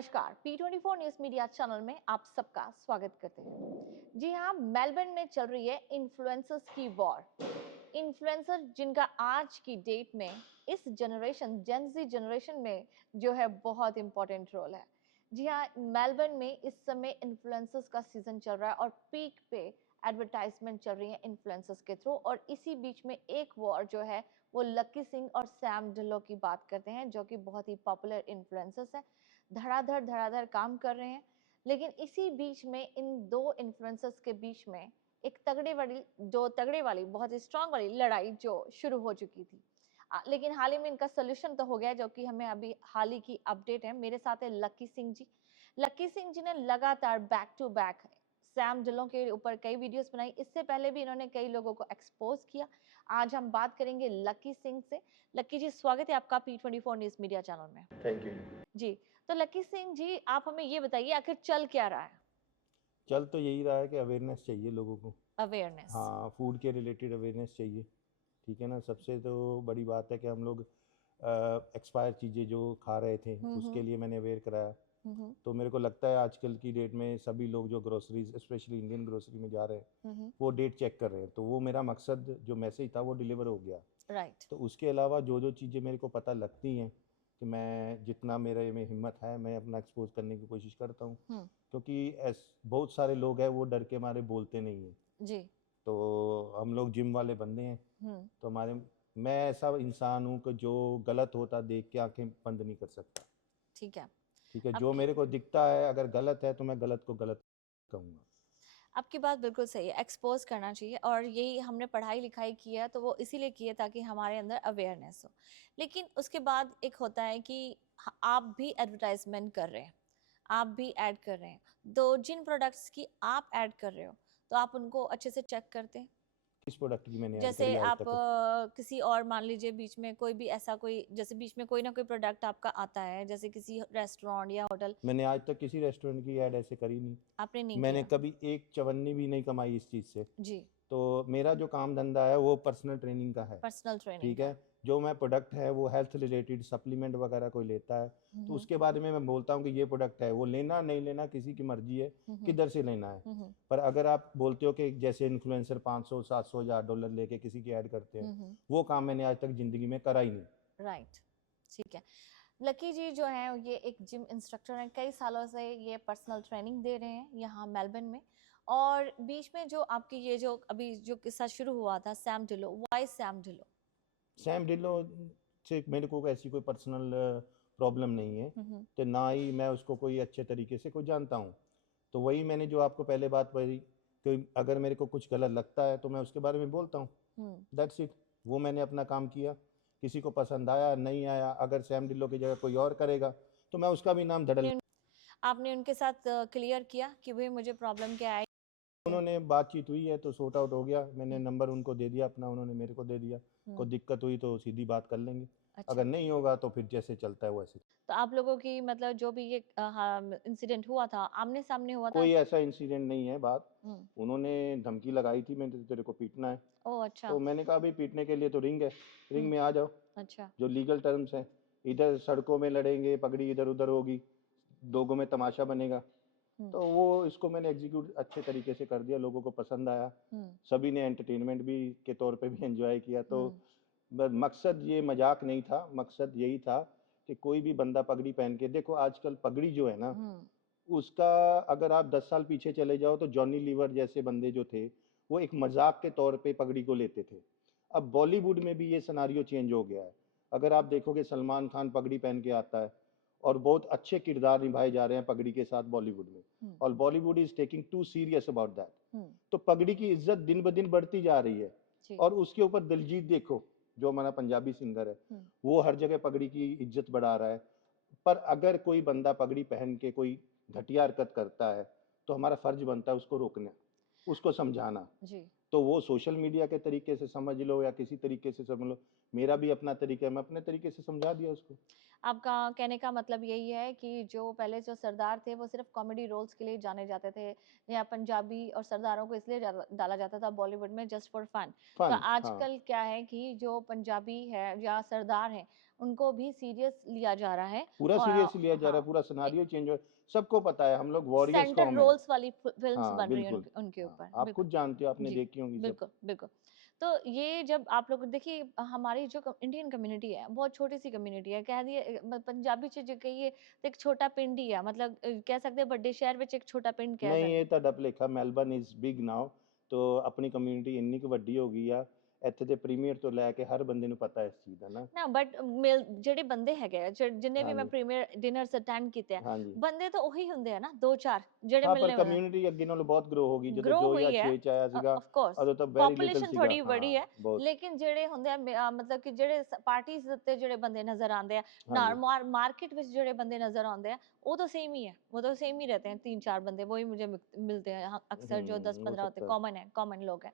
नमस्कार, P24 news media channel में आप सबका स्वागत करते हैं। जी हाँ, मेलबर्न में चल रही है इन्फ्लुएंसर्स की वॉर। इन्फ्लुएंसर जिनका आज की डेट में इस जनरेशन जेन ज़ी जनरेशन में जो है बहुत इंपॉर्टेंट रोल है। जी हाँ, मेलबर्न में इस समय इन्फ्लुएंसर्स का सीजन चल रहा है और पीक पे एडवर्टाइजमेंट चल रही है इन्फ्लुएंसर्स के थ्रू। और इसी बीच में एक वॉर जो है वो लकी सिंह और सैम डिल्लो की बात करते हैं, जो कि बहुत ही पॉपुलर इन्फ्लुएंसर्स हैं, धड़ाधड़ काम कर रहे हैं। लेकिन इसी बीच में इन दो इन्फ्लुएंसर्स के बीच में एक तगड़े वाली बहुत स्ट्रांग वाली लड़ाई जो शुरू हो चुकी थी। लेकिन हाल ही में इनका सोल्यूशन तो हो गया, जो कि हमें अभी हाल ही की अपडेट है। मेरे साथ है लकी सिंह जी। लकी सिंह जी ने लगातार back to back Sam Dhillon के ऊपर कई वीडियोस बनाई। इससे पहले भी इन्होंने कई लोगों को एक्सपोज किया। आज हम बात करेंगे लकी सिंह से। लकी जी, स्वागत है आपका P24 न्यूज मीडिया चैनल में। Thank you. जी, तो लकी सिंह जी, आप हमें ये बताइए आखिर चल क्या रहा है? चल तो यही रहा है कि अवेयरनेस चाहिए लोगों को। अवेयरनेस। हाँ, फूड के रिलेटेड अवेयरनेस चाहिए। ठीक है ना। सबसे तो बड़ी बात है कि हम लोग एक्सपायर चीज़ें जो खा रहे थे उसके हम्म। लिए मैंने अवेयर कराया। हम्म। तो मेरे को लगता है आजकल की डेट में सभी लोग जो ग्रोसरीज स्पेशली इंडियन ग्रोसरी में जा रहे हैं हम्म। वो डेट चेक कर रहे हैं। तो वो मेरा मकसद जो मैसेज था वो डिलीवर हो गया। राइट। तो उसके अलावा जो जो चीज़ें मेरे को पता लगती हैं कि मैं जितना मेरे में हिम्मत है मैं अपना एक्सपोज करने की कोशिश करता हूँ। हम्म। क्योंकि बहुत सारे लोग हैं वो डर के मारे बोलते नहीं हैं। जी। तो हम लोग जिम वाले बंदे हैं। हम्म। तो हमारे मैं ऐसा इंसान हूँ कि जो गलत होता देख के आंखें बंद नहीं कर सकता। ठीक है। ठीक है, जो आपकी मेरे को दिखता है अगर गलत है तो मैं गलत को गलत कहूँगा। आपकी बात बिल्कुल सही है, एक्सपोज करना चाहिए। और यही हमने पढ़ाई लिखाई की है तो वो इसीलिए की है ताकि हमारे अंदर अवेयरनेस हो। लेकिन उसके बाद एक होता है कि आप भी एडवर्टाइजमेंट कर रहे हैं, आप भी ऐड कर रहे हैं। तो जिन प्रोडक्ट्स की आप ऐड कर रहे हो तो आप उनको अच्छे से चेक करते हैं। किस प्रोडक्ट की मैंने ऐड जैसे करी आज आप तक? किसी और मान लीजिए बीच में कोई भी ऐसा कोई, जैसे बीच में कोई ना कोई प्रोडक्ट आपका आता है, जैसे किसी रेस्टोरेंट या होटल। मैंने आज तक किसी रेस्टोरेंट की ऐड ऐसे करी नहीं। आपने नहीं मैंने किया? कभी एक चवन्नी भी नहीं कमाई इस चीज़ से। जी। तो मेरा जो काम धंधा है वो पर्सनल ट्रेनिंग का है। पर्सनल ट्रेनिंग ठीक का। है। जो मैं प्रोडक्ट है वो हेल्थ रिलेटेड सप्लीमेंट वगैरह कोई लेता है तो हम्म। उसके बारे में मैं बोलता हूँ कि ये प्रोडक्ट है, वो लेना नहीं लेना किसी की मर्जी है, हम्म। किधर से लेना है। हम्म। पर अगर आप बोलते हो कि जैसे इन्फ्लुएंसर 500 700 हज़ार डॉलर लेके किसी की ऐड करते हैं, हम्म। वो काम मैंने आज तक ज़िंदगी में करा ही नहीं। राइट। ठीक है। लकी जी जो है ये एक जिम इंस्ट्रक्टर हैं, कई सालों से ये पर्सनल ट्रेनिंग दे रहे हैं यहाँ मेलबर्न में। और बीच में जो आपकी ये जो अभी जो किस्सा शुरू हुआ था Sam Dhillon, why Sam Dhillon? Sam Dhillon से मेरे को ऐसी कोई पर्सनल प्रॉब्लम नहीं है। हम्म। तो ना ही मैं उसको कोई अच्छे तरीके से कोई जानता हूँ। तो वही मैंने जो आपको पहले बात कही कि अगर मेरे को कुछ गलत लगता है तो मैं उसके बारे में बोलता हूँ। हम्म। That's it. वो मैंने अपना काम किया। किसी को पसंद आया नहीं आया, अगर सैम डिल्लो की जगह कोई और करेगा तो मैं उसका भी नाम धड़ल। आपने उनके साथ क्लियर किया कि भाई मुझे प्रॉब्लम क्या है? उन्होंने बातचीत हुई है तो सॉर्ट आउट हो गया। मैंने हम्म। नंबर उनको दे दिया अपना, उन्होंने मेरे को दे दिया। कोई हम्म। दिक्कत हुई तो सीधी बात कर लेंगे। अच्छा। अगर नहीं होगा तो फिर जैसे चलता है वैसे। तो आप लोगों की मतलब जो भी ये इंसिडेंट हुआ था आमने सामने हुआ था? कोई ऐसा इंसिडेंट नहीं है बात। हम्म। उन्होंने धमकी लगाई थी, मैंने तेरे को पीटना है। ओह अच्छा। तो मैंने कहा भाई पीटने के लिए तो रिंग है, रिंग हम्म। में आ जाओ। अच्छा। जो लीगल टर्म्स हैं, इधर सड़कों में लड़ेंगे, पगड़ी इधर उधर होगी, लोगों में तमाशा बनेगा। हम्म। तो वो इसको मैंने एग्जीक्यूट अच्छे तरीके से कर दिया, लोगों को पसंद आया। हम्म। सभी ने एंटरटेनमेंट भी के तौर पे भी एंजॉय किया। तो हम्म। मकसद ये मजाक नहीं था, मकसद यही था कि कोई भी बंदा पगड़ी पहन के देखो। आजकल पगड़ी जो है ना, हम्म। उसका अगर आप 10 साल पीछे चले जाओ तो जॉनी लीवर जैसे बंदे जो थे वो एक मजाक के तौर पे पगड़ी को लेते थे। अब बॉलीवुड में भी ये सिनारियो चेंज हो गया है। अगर आप देखोगे सलमान खान पगड़ी पहन के आता है और बहुत अच्छे किरदार निभाए जा रहे हैं पगड़ी के साथ बॉलीवुड में। हम्म। और Bollywood is taking too serious about that. Hmm. तो पगड़ी की इज्जत दिन ब दिन बढ़ती जा रही है। जी। और उसके ऊपर दिलजीत देखो, जो हमारा पंजाबी सिंगर है, हम्म। वो हर जगह पगड़ी की इज्जत बढ़ा रहा है। पर अगर कोई बंदा पगड़ी पहन के कोई घटिया हरकत करता है तो हमारा फर्ज बनता है उसको रोकना, उसको समझाना। जी। तो वो सोशल मीडिया के तरीके से समझ लो या किसी तरीके से समझ लो, मेरा भी अपना तरीका है, मैं अपने तरीके से समझा दिया उसको। आपका कहने का मतलब यही है कि जो पहले जो सरदार थे वो सिर्फ कॉमेडी रोल्स के लिए जाने जाते थे, या पंजाबी और सरदारों को इसलिए डाला जाता था बॉलीवुड में जस्ट फॉर फन। तो फन, हाँ। आजकल क्या है कि जो पंजाबी है या सरदार हैं उनको भी सीरियस लिया जा रहा है पूरा और सीरियस लिया जा रहा हाँ है, पूरा सिनारियो चेंज हो, सबको पता है हम लोग वॉरियर्स सेंटर कौन है। रोल्स वाली फिल्म्स हाँ बन रही हैं बिल्कुल। उनके हाँ ऊपर, आप बिल्कुल। खुद जानते हो, आपने जी, देखी होंगी सब। बिल्कुल, बिल्कुल। तो ये जब आप लोग देखिए हमारी जो इंडियन कम्युनिटी है बहुत छोटी सी कम्युनिटी है, कह दिए पंजाबी च जो कहिए तो एक छोटा पिंड ही है, मतलब कह सकते हैं बड़े शहर में एक छोटा पिंड कह नहीं सकते ਇਹ ਤੁਹਾਡਾ ਭੁਲੇਖਾ, ਮੈਲਬਨ ਇਜ਼ ਬਿਗ ਨਾਓ, ਤੋ ਆਪਣੀ ਕਮਿਊਨਿਟੀ ਇੰਨੀ ਕੁ ਵੱਡੀ ਹੋ ਗਈ ਆ, ਇੱਥੇ ਦੇ ਪ੍ਰੀਮੀਅਰ ਤੋਂ ਲੈ ਕੇ ਹਰ ਬੰਦੇ ਨੂੰ ਪਤਾ ਇਸ ਚੀਜ਼ ਦਾ ਨਾ। ਨਾ ਬਟ ਜਿਹੜੇ ਬੰਦੇ ਹੈਗੇ ਆ ਜਿੰਨੇ ਵੀ ਮੈਂ ਹਾਂਜੀ ਪ੍ਰੀਮੀਅਰ ਡਿਨਰਸ ਅਟੈਂਡ ਕੀਤੇ ਆ ਹਾਂਜੀ। ਬੰਦੇ ਤਾਂ ਉਹੀ ਹੁੰਦੇ ਆ ਨਾ ਦੋ ਚਾਰ ਜਿਹੜੇ ਹਾਂ ਪਰ ਮਿਲਣੇ ਹੁੰਦੇ ਕਮਿਊਨਿਟੀ ਅੱਗੇ ਨਾਲੋਂ ਬਹੁਤ ਗਰੋ ਹੋ ਗਈ, ਜਦੋਂ ग्रो हुई है 2006 ਚ ਆਇਆ ਸੀਗਾ ऑफ कोर्स ਉਦੋਂ ਤਾਂ ਵੈਰੀ ਲਿਟਲ ਪੋਪੂਲੇਸ਼ਨ ਸੀਗਾ। ਥੋੜੀ ਹਾਂ ਬੜੀ ਹੈ ਬਹੁਤ। ਲੇਕਿਨ ਜਿਹੜੇ ਹੁੰਦੇ ਆ ਮਤਲਬ ਕਿ ਜਿਹੜੇ ਪਾਰਟੀਆਂ ਦੇ ਉੱਤੇ ਜਿਹੜੇ ਬੰਦੇ ਨਜ਼ਰ ਆਉਂਦੇ ਆ ਹਾਂਜੀ मार्केट ਵਿੱਚ ਜਿਹੜੇ ਬੰਦੇ नजर आते हैं वो तो सेम ही है, वो तो सेम ही रहते हैं, तीन चार बंदे वही मुझे मिलते हैं अक्सर जो 10 हो 15 होते सकता हैं, है। कॉमन लोग हैं।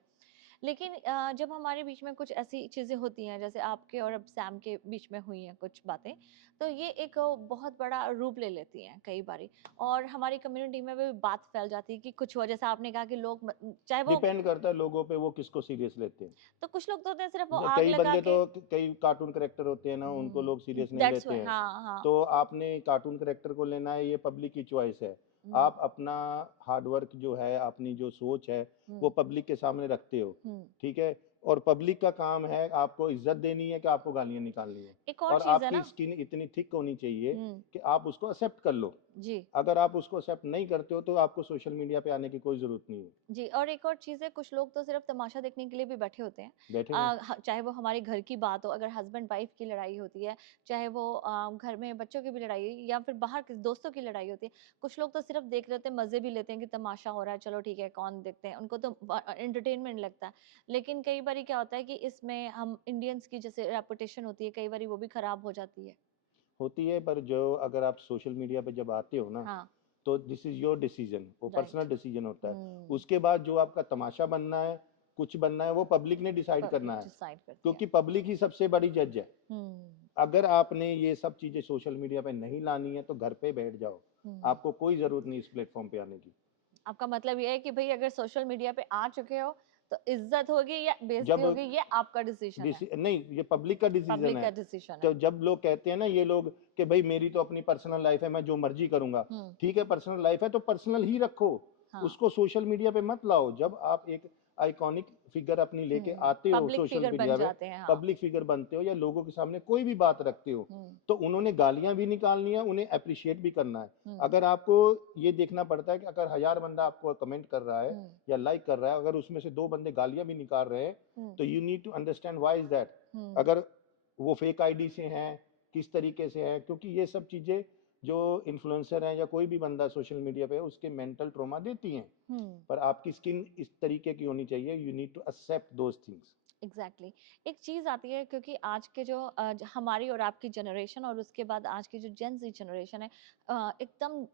लेकिन जब हमारे बीच में कुछ ऐसी चीजें होती हैं जैसे आपके और अब सैम के बीच में हुई हैं कुछ बातें, तो ये एक बहुत बड़ा रूप ले लेती हैं कई बारी, और हमारी कम्युनिटी में भी बात फैल जाती है कि कुछ हो, जैसे आपने कहा कि लोग चाहे वो डिपेंड करता है लोगों पे, वो किसको सीरियस लेते हैं। तो कुछ लोग तो होते हैं सिर्फ वो आग कई लगा बंदे तो, के कई कार्टून करेक्टर होते हैं ना, उनको लोग सीरियस नहीं दैट्स लेते व्हाई हैं। हाँ हाँ तो आपने कार्टून करेक्टर को लेना है, ये पब्लिक की चॉइस है। हम्म, आप अपना हार्डवर्क जो है, अपनी जो सोच है, वो पब्लिक के सामने रखते हो, ठीक है। और पब्लिक का काम है आपको इज्जत देनी है कि आपको गालियां निकालनी है। एक और और चीज है आपकी ना। स्किन इतनी थिक होनी चाहिए हम्म, कि आप उसको एक्सेप्ट कर लो। जी अगर आप उसको एक्सेप्ट नहीं करते हो तो आपको सोशल मीडिया पे आने की कोई जरूरत नहीं है। जी, और एक और चीज़ है, कुछ लोग तो सिर्फ तमाशा देखने के लिए भी बैठे होते हैं। बैठेंगे। चाहे वो हमारे घर की बात हो, अगर हस्बैंड वाइफ की लड़ाई होती है, चाहे वो घर में बच्चों की भी लड़ाई हो या फिर बाहर किसी दोस्तों की लड़ाई होती है, कुछ लोग तो सिर्फ देख रहे होते हैं, मज़े भी लेते हैं कि तमाशा हो रहा है, चलो ठीक है, कौन देखते हैं, उनको तो एंटरटेनमेंट लगता है। लेकिन कई बारी क्या होता है कि इसमें हम इंडियंस की जैसे रेपुटेशन होती है, कई बारी वो भी खराब हो जाती है। होती है, पर जो अगर आप सोशल मीडिया पे जब आते हो ना, हाँ, तो दिस इज योर डिसीजन, वो राइट। पर्सनल डिसीजन होता है। हुँ, उसके बाद जो आपका तमाशा बनना है, कुछ बनना है, वो पब्लिक ने डिसाइड पब्लिक करना है, डिसाइड करती है। क्योंकि पब्लिक ही सबसे बड़ी जज है। हुँ, अगर आपने ये सब चीजें सोशल मीडिया पे नहीं लानी है तो घर पे बैठ जाओ, हुँ। आपको कोई जरूरत नहीं इस प्लेटफॉर्म पे आने की। आपका मतलब ये है कि भई अगर सोशल मीडिया पे आ चुके हो, तो इज़्ज़त होगी या बेइज़्ज़ती जब होगी, ये आपका डिसीज़न है, नहीं, ये पब्लिक का डिसीजन पब्लिक है। का डिसीज़न तो है। जब लोग कहते हैं ना ये लोग कि भाई मेरी तो अपनी पर्सनल लाइफ है, मैं जो मर्जी करूंगा, हुँ, ठीक है, पर्सनल लाइफ है तो पर्सनल ही रखो, हाँ, उसको सोशल मीडिया पे मत लाओ। जब आप एक आइकॉनिक फिगर अपनी लेके आते हो पब्लिक सोशल फिगर बन मीडिया पे, जाते हैं, हाँ। पब्लिक फिगर बनते हो या लोगों के सामने कोई भी बात रखते हो, हुँ, तो उन्होंने गालियां भी निकालनी है, उन्हें अप्रिशिएट भी करना है। हुँ, अगर आपको ये देखना पड़ता है कि अगर 1000 बंदा आपको कमेंट कर रहा है हुँ, या लाइक कर रहा है, अगर उसमें से 2 बंदे गालियां भी निकाल रहे हैं, हुँ, तो you need to understand why is that. हुँ, अगर वो फेक आईडी से हैं, किस तरीके से हैं, क्योंकि ये सब चीजें जो इन्फ्लुएंसर हैं या कोई भी बंदा सोशल मीडिया पे, उसके मेंटल ट्रॉमा देती हैं। हुँ, पर आपकी स्किन इस तरीके की होनी चाहिए, you need to accept those things. Exactly. एक चीज़ आती है क्योंकि आज के जो हमारी और आपकी जनरेशन और उसके बाद आज की जो जेन ज़ी जनरेशन है, एकदम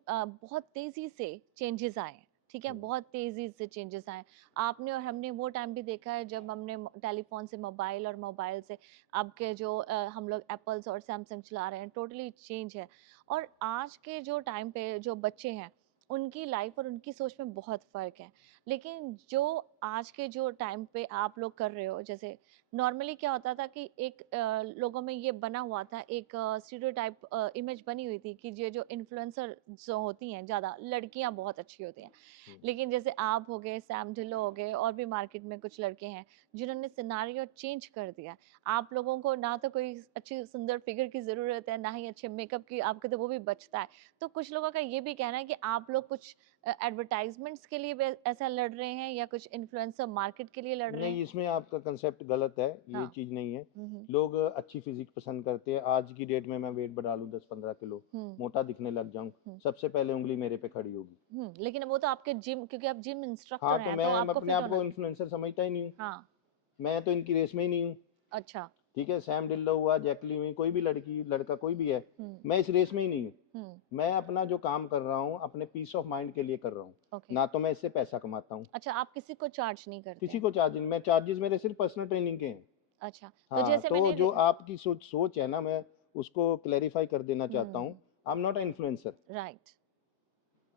बहुत तेज़ी से चेंजेज़ आए हैं, ठीक है? बहुत तेज़ी से चेंजेज़ आए हैं। आपने और हमने वो टाइम भी देखा है जब हमने टेलीफ़ोन से मोबाइल और मोबाइल से अब के जो हम लोग एप्पल्स और सैमसंग चला रहे हैं, टोटली चेंज है। और आज के जो टाइम पे जो बच्चे हैं, उनकी लाइफ़ और उनकी सोच में बहुत फ़र्क है। लेकिन जो आज के जो टाइम पे आप लोग कर रहे हो, जैसे नॉर्मली क्या होता था कि एक लोगों में ये बना हुआ था, एक स्टीरियोटाइप इमेज बनी हुई थी कि ये जो इन्फ्लुएंसर जो होती हैं ज़्यादा लड़कियां बहुत अच्छी होती हैं। लेकिन जैसे आप हो गए, सैम ढिल्लो हो गए, और भी मार्केट में कुछ लड़के हैं जिन्होंने सिनारियो चेंज कर दिया। आप लोगों को ना तो कोई अच्छी सुंदर फिगर की ज़रूरत है, ना ही अच्छे मेकअप की, आपके तो वो भी बचता है। तो कुछ लोगों का ये भी कहना है कि आप लोग कुछ एडवर्टाइजमेंट्स के लिए भी ऐसा लड़ रहे हैं या कुछ इन्फ्लुएंसर मार्केट के लिए लड़ रहे हैं? नहीं, इसमें आपका कंसेप्ट गलत है, ये हाँ। चीज नहीं है। हुँ, लोग अच्छी फिजिक पसंद करते हैं। आज की डेट में मैं वेट बढ़ा लूं 10-15 किलो, हुँ, मोटा दिखने लग जाऊं, हुँ, सबसे पहले उंगली मेरे पे खड़ी होगी। लेकिन वो तो आपके जिम, क्योंकि आप जिम हाँ इंस्ट्रक्टर तो हैं, मैं तो आपको अपने फिट आप को होना। इन्फ्लुएंसर समझता ही नहीं हूँ, हाँ, मैं तो इनकी रेस में ही नहीं हूँ। अच्छा। ठीक है, सैम डिल्लो हुआ, जैकली हुई, कोई भी लड़की लड़का कोई भी है, हुँ, मैं इस रेस में ही नहीं हूँ। हुँ, मैं अपना जो काम कर रहा हूँ अपने पीस ऑफ माइंड के लिए कर रहा हूँ, ओके। ना तो मैं इससे पैसा कमाता हूँ। अच्छा, आप किसी को चार्ज नहीं करते किसी हैं। को चार्ज नहीं, मैं चार्जेस मेरे सिर्फ पर्सनल ट्रेनिंग के हैं। अच्छा, तो हाँ, जैसे तो मैंने जो आपकी सोच है ना, मैं उसको क्लैरिफाई कर देना चाहता हूँ। हुँ, I am not a influencer, right.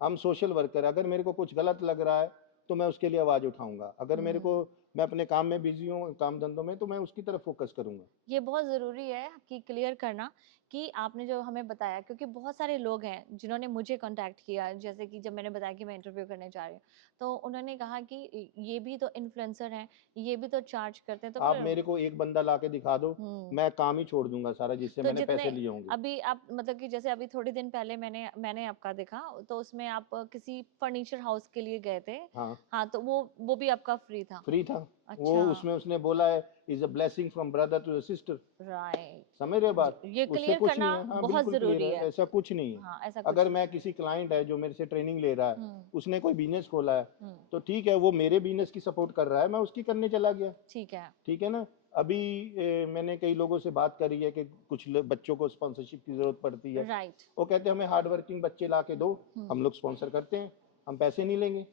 हम सोशल वर्कर। अगर मेरे को कुछ गलत लग रहा है तो मैं उसके लिए आवाज उठाऊंगा। अगर मेरे को हम्म। मैं अपने काम में बिजी हूँ, काम धंधों में, तो मैं उसकी तरफ फोकस करूंगा। ये बहुत ज़रूरी है कि क्लियर करना कि आपने जो हमें बताया, क्योंकि बहुत सारे लोग हैं जिन्होंने मुझे कांटेक्ट किया, जैसे कि जब मैंने बताया कि मैं इंटरव्यू करने जा रही हूँ, तो उन्होंने कहा कि ये भी तो इन्फ्लुएंसर हैं, ये भी तो चार्ज करते हैं, तो आप फिर मेरे को एक बंदा ला के दिखा दो, हम्म। मैं काम ही छोड़ दूंगा सारा जिससे तो मैंने जितने पैसे लिए होंगे। अभी आप मतलब कि जैसे अभी थोड़ी दिन पहले मैंने आपका देखा, तो उसमें आप किसी फर्नीचर हाउस के लिए गए थे। हाँ, हाँ, तो वो भी आपका फ्री था। फ्री था। वो अच्छा। उसमें उसने बोला है, is a blessing from brother to sister. Right. समझ रहे हो बात? ये उससे क्लियर कुछ करना नहीं है। हाँ, बहुत बिल्कुल क्लियर जरूरी है, है। ऐसा कुछ नहीं है। हाँ, ऐसा अगर कुछ नहीं। मैं किसी क्लाइंट है जो मेरे से ट्रेनिंग ले रहा है, हम्म। उसने कोई बिजनेस खोला है, हम्म। तो ठीक है, वो मेरे बिजनेस की सपोर्ट कर रहा है, मैं उसकी करने चला गया। ठीक है। ठीक है ना? अभी मैंने कई लोगों से बात करी है कि कुछ बच्चों को स्पॉन्सरशिप की जरूरत पड़ती है। राइट। वो कहते हैं हमें हार्ड वर्किंग बच्चे ला के दो, हम्म। हम लोग स्पॉन्सर करते हैं, हम पैसे नहीं लेंगे।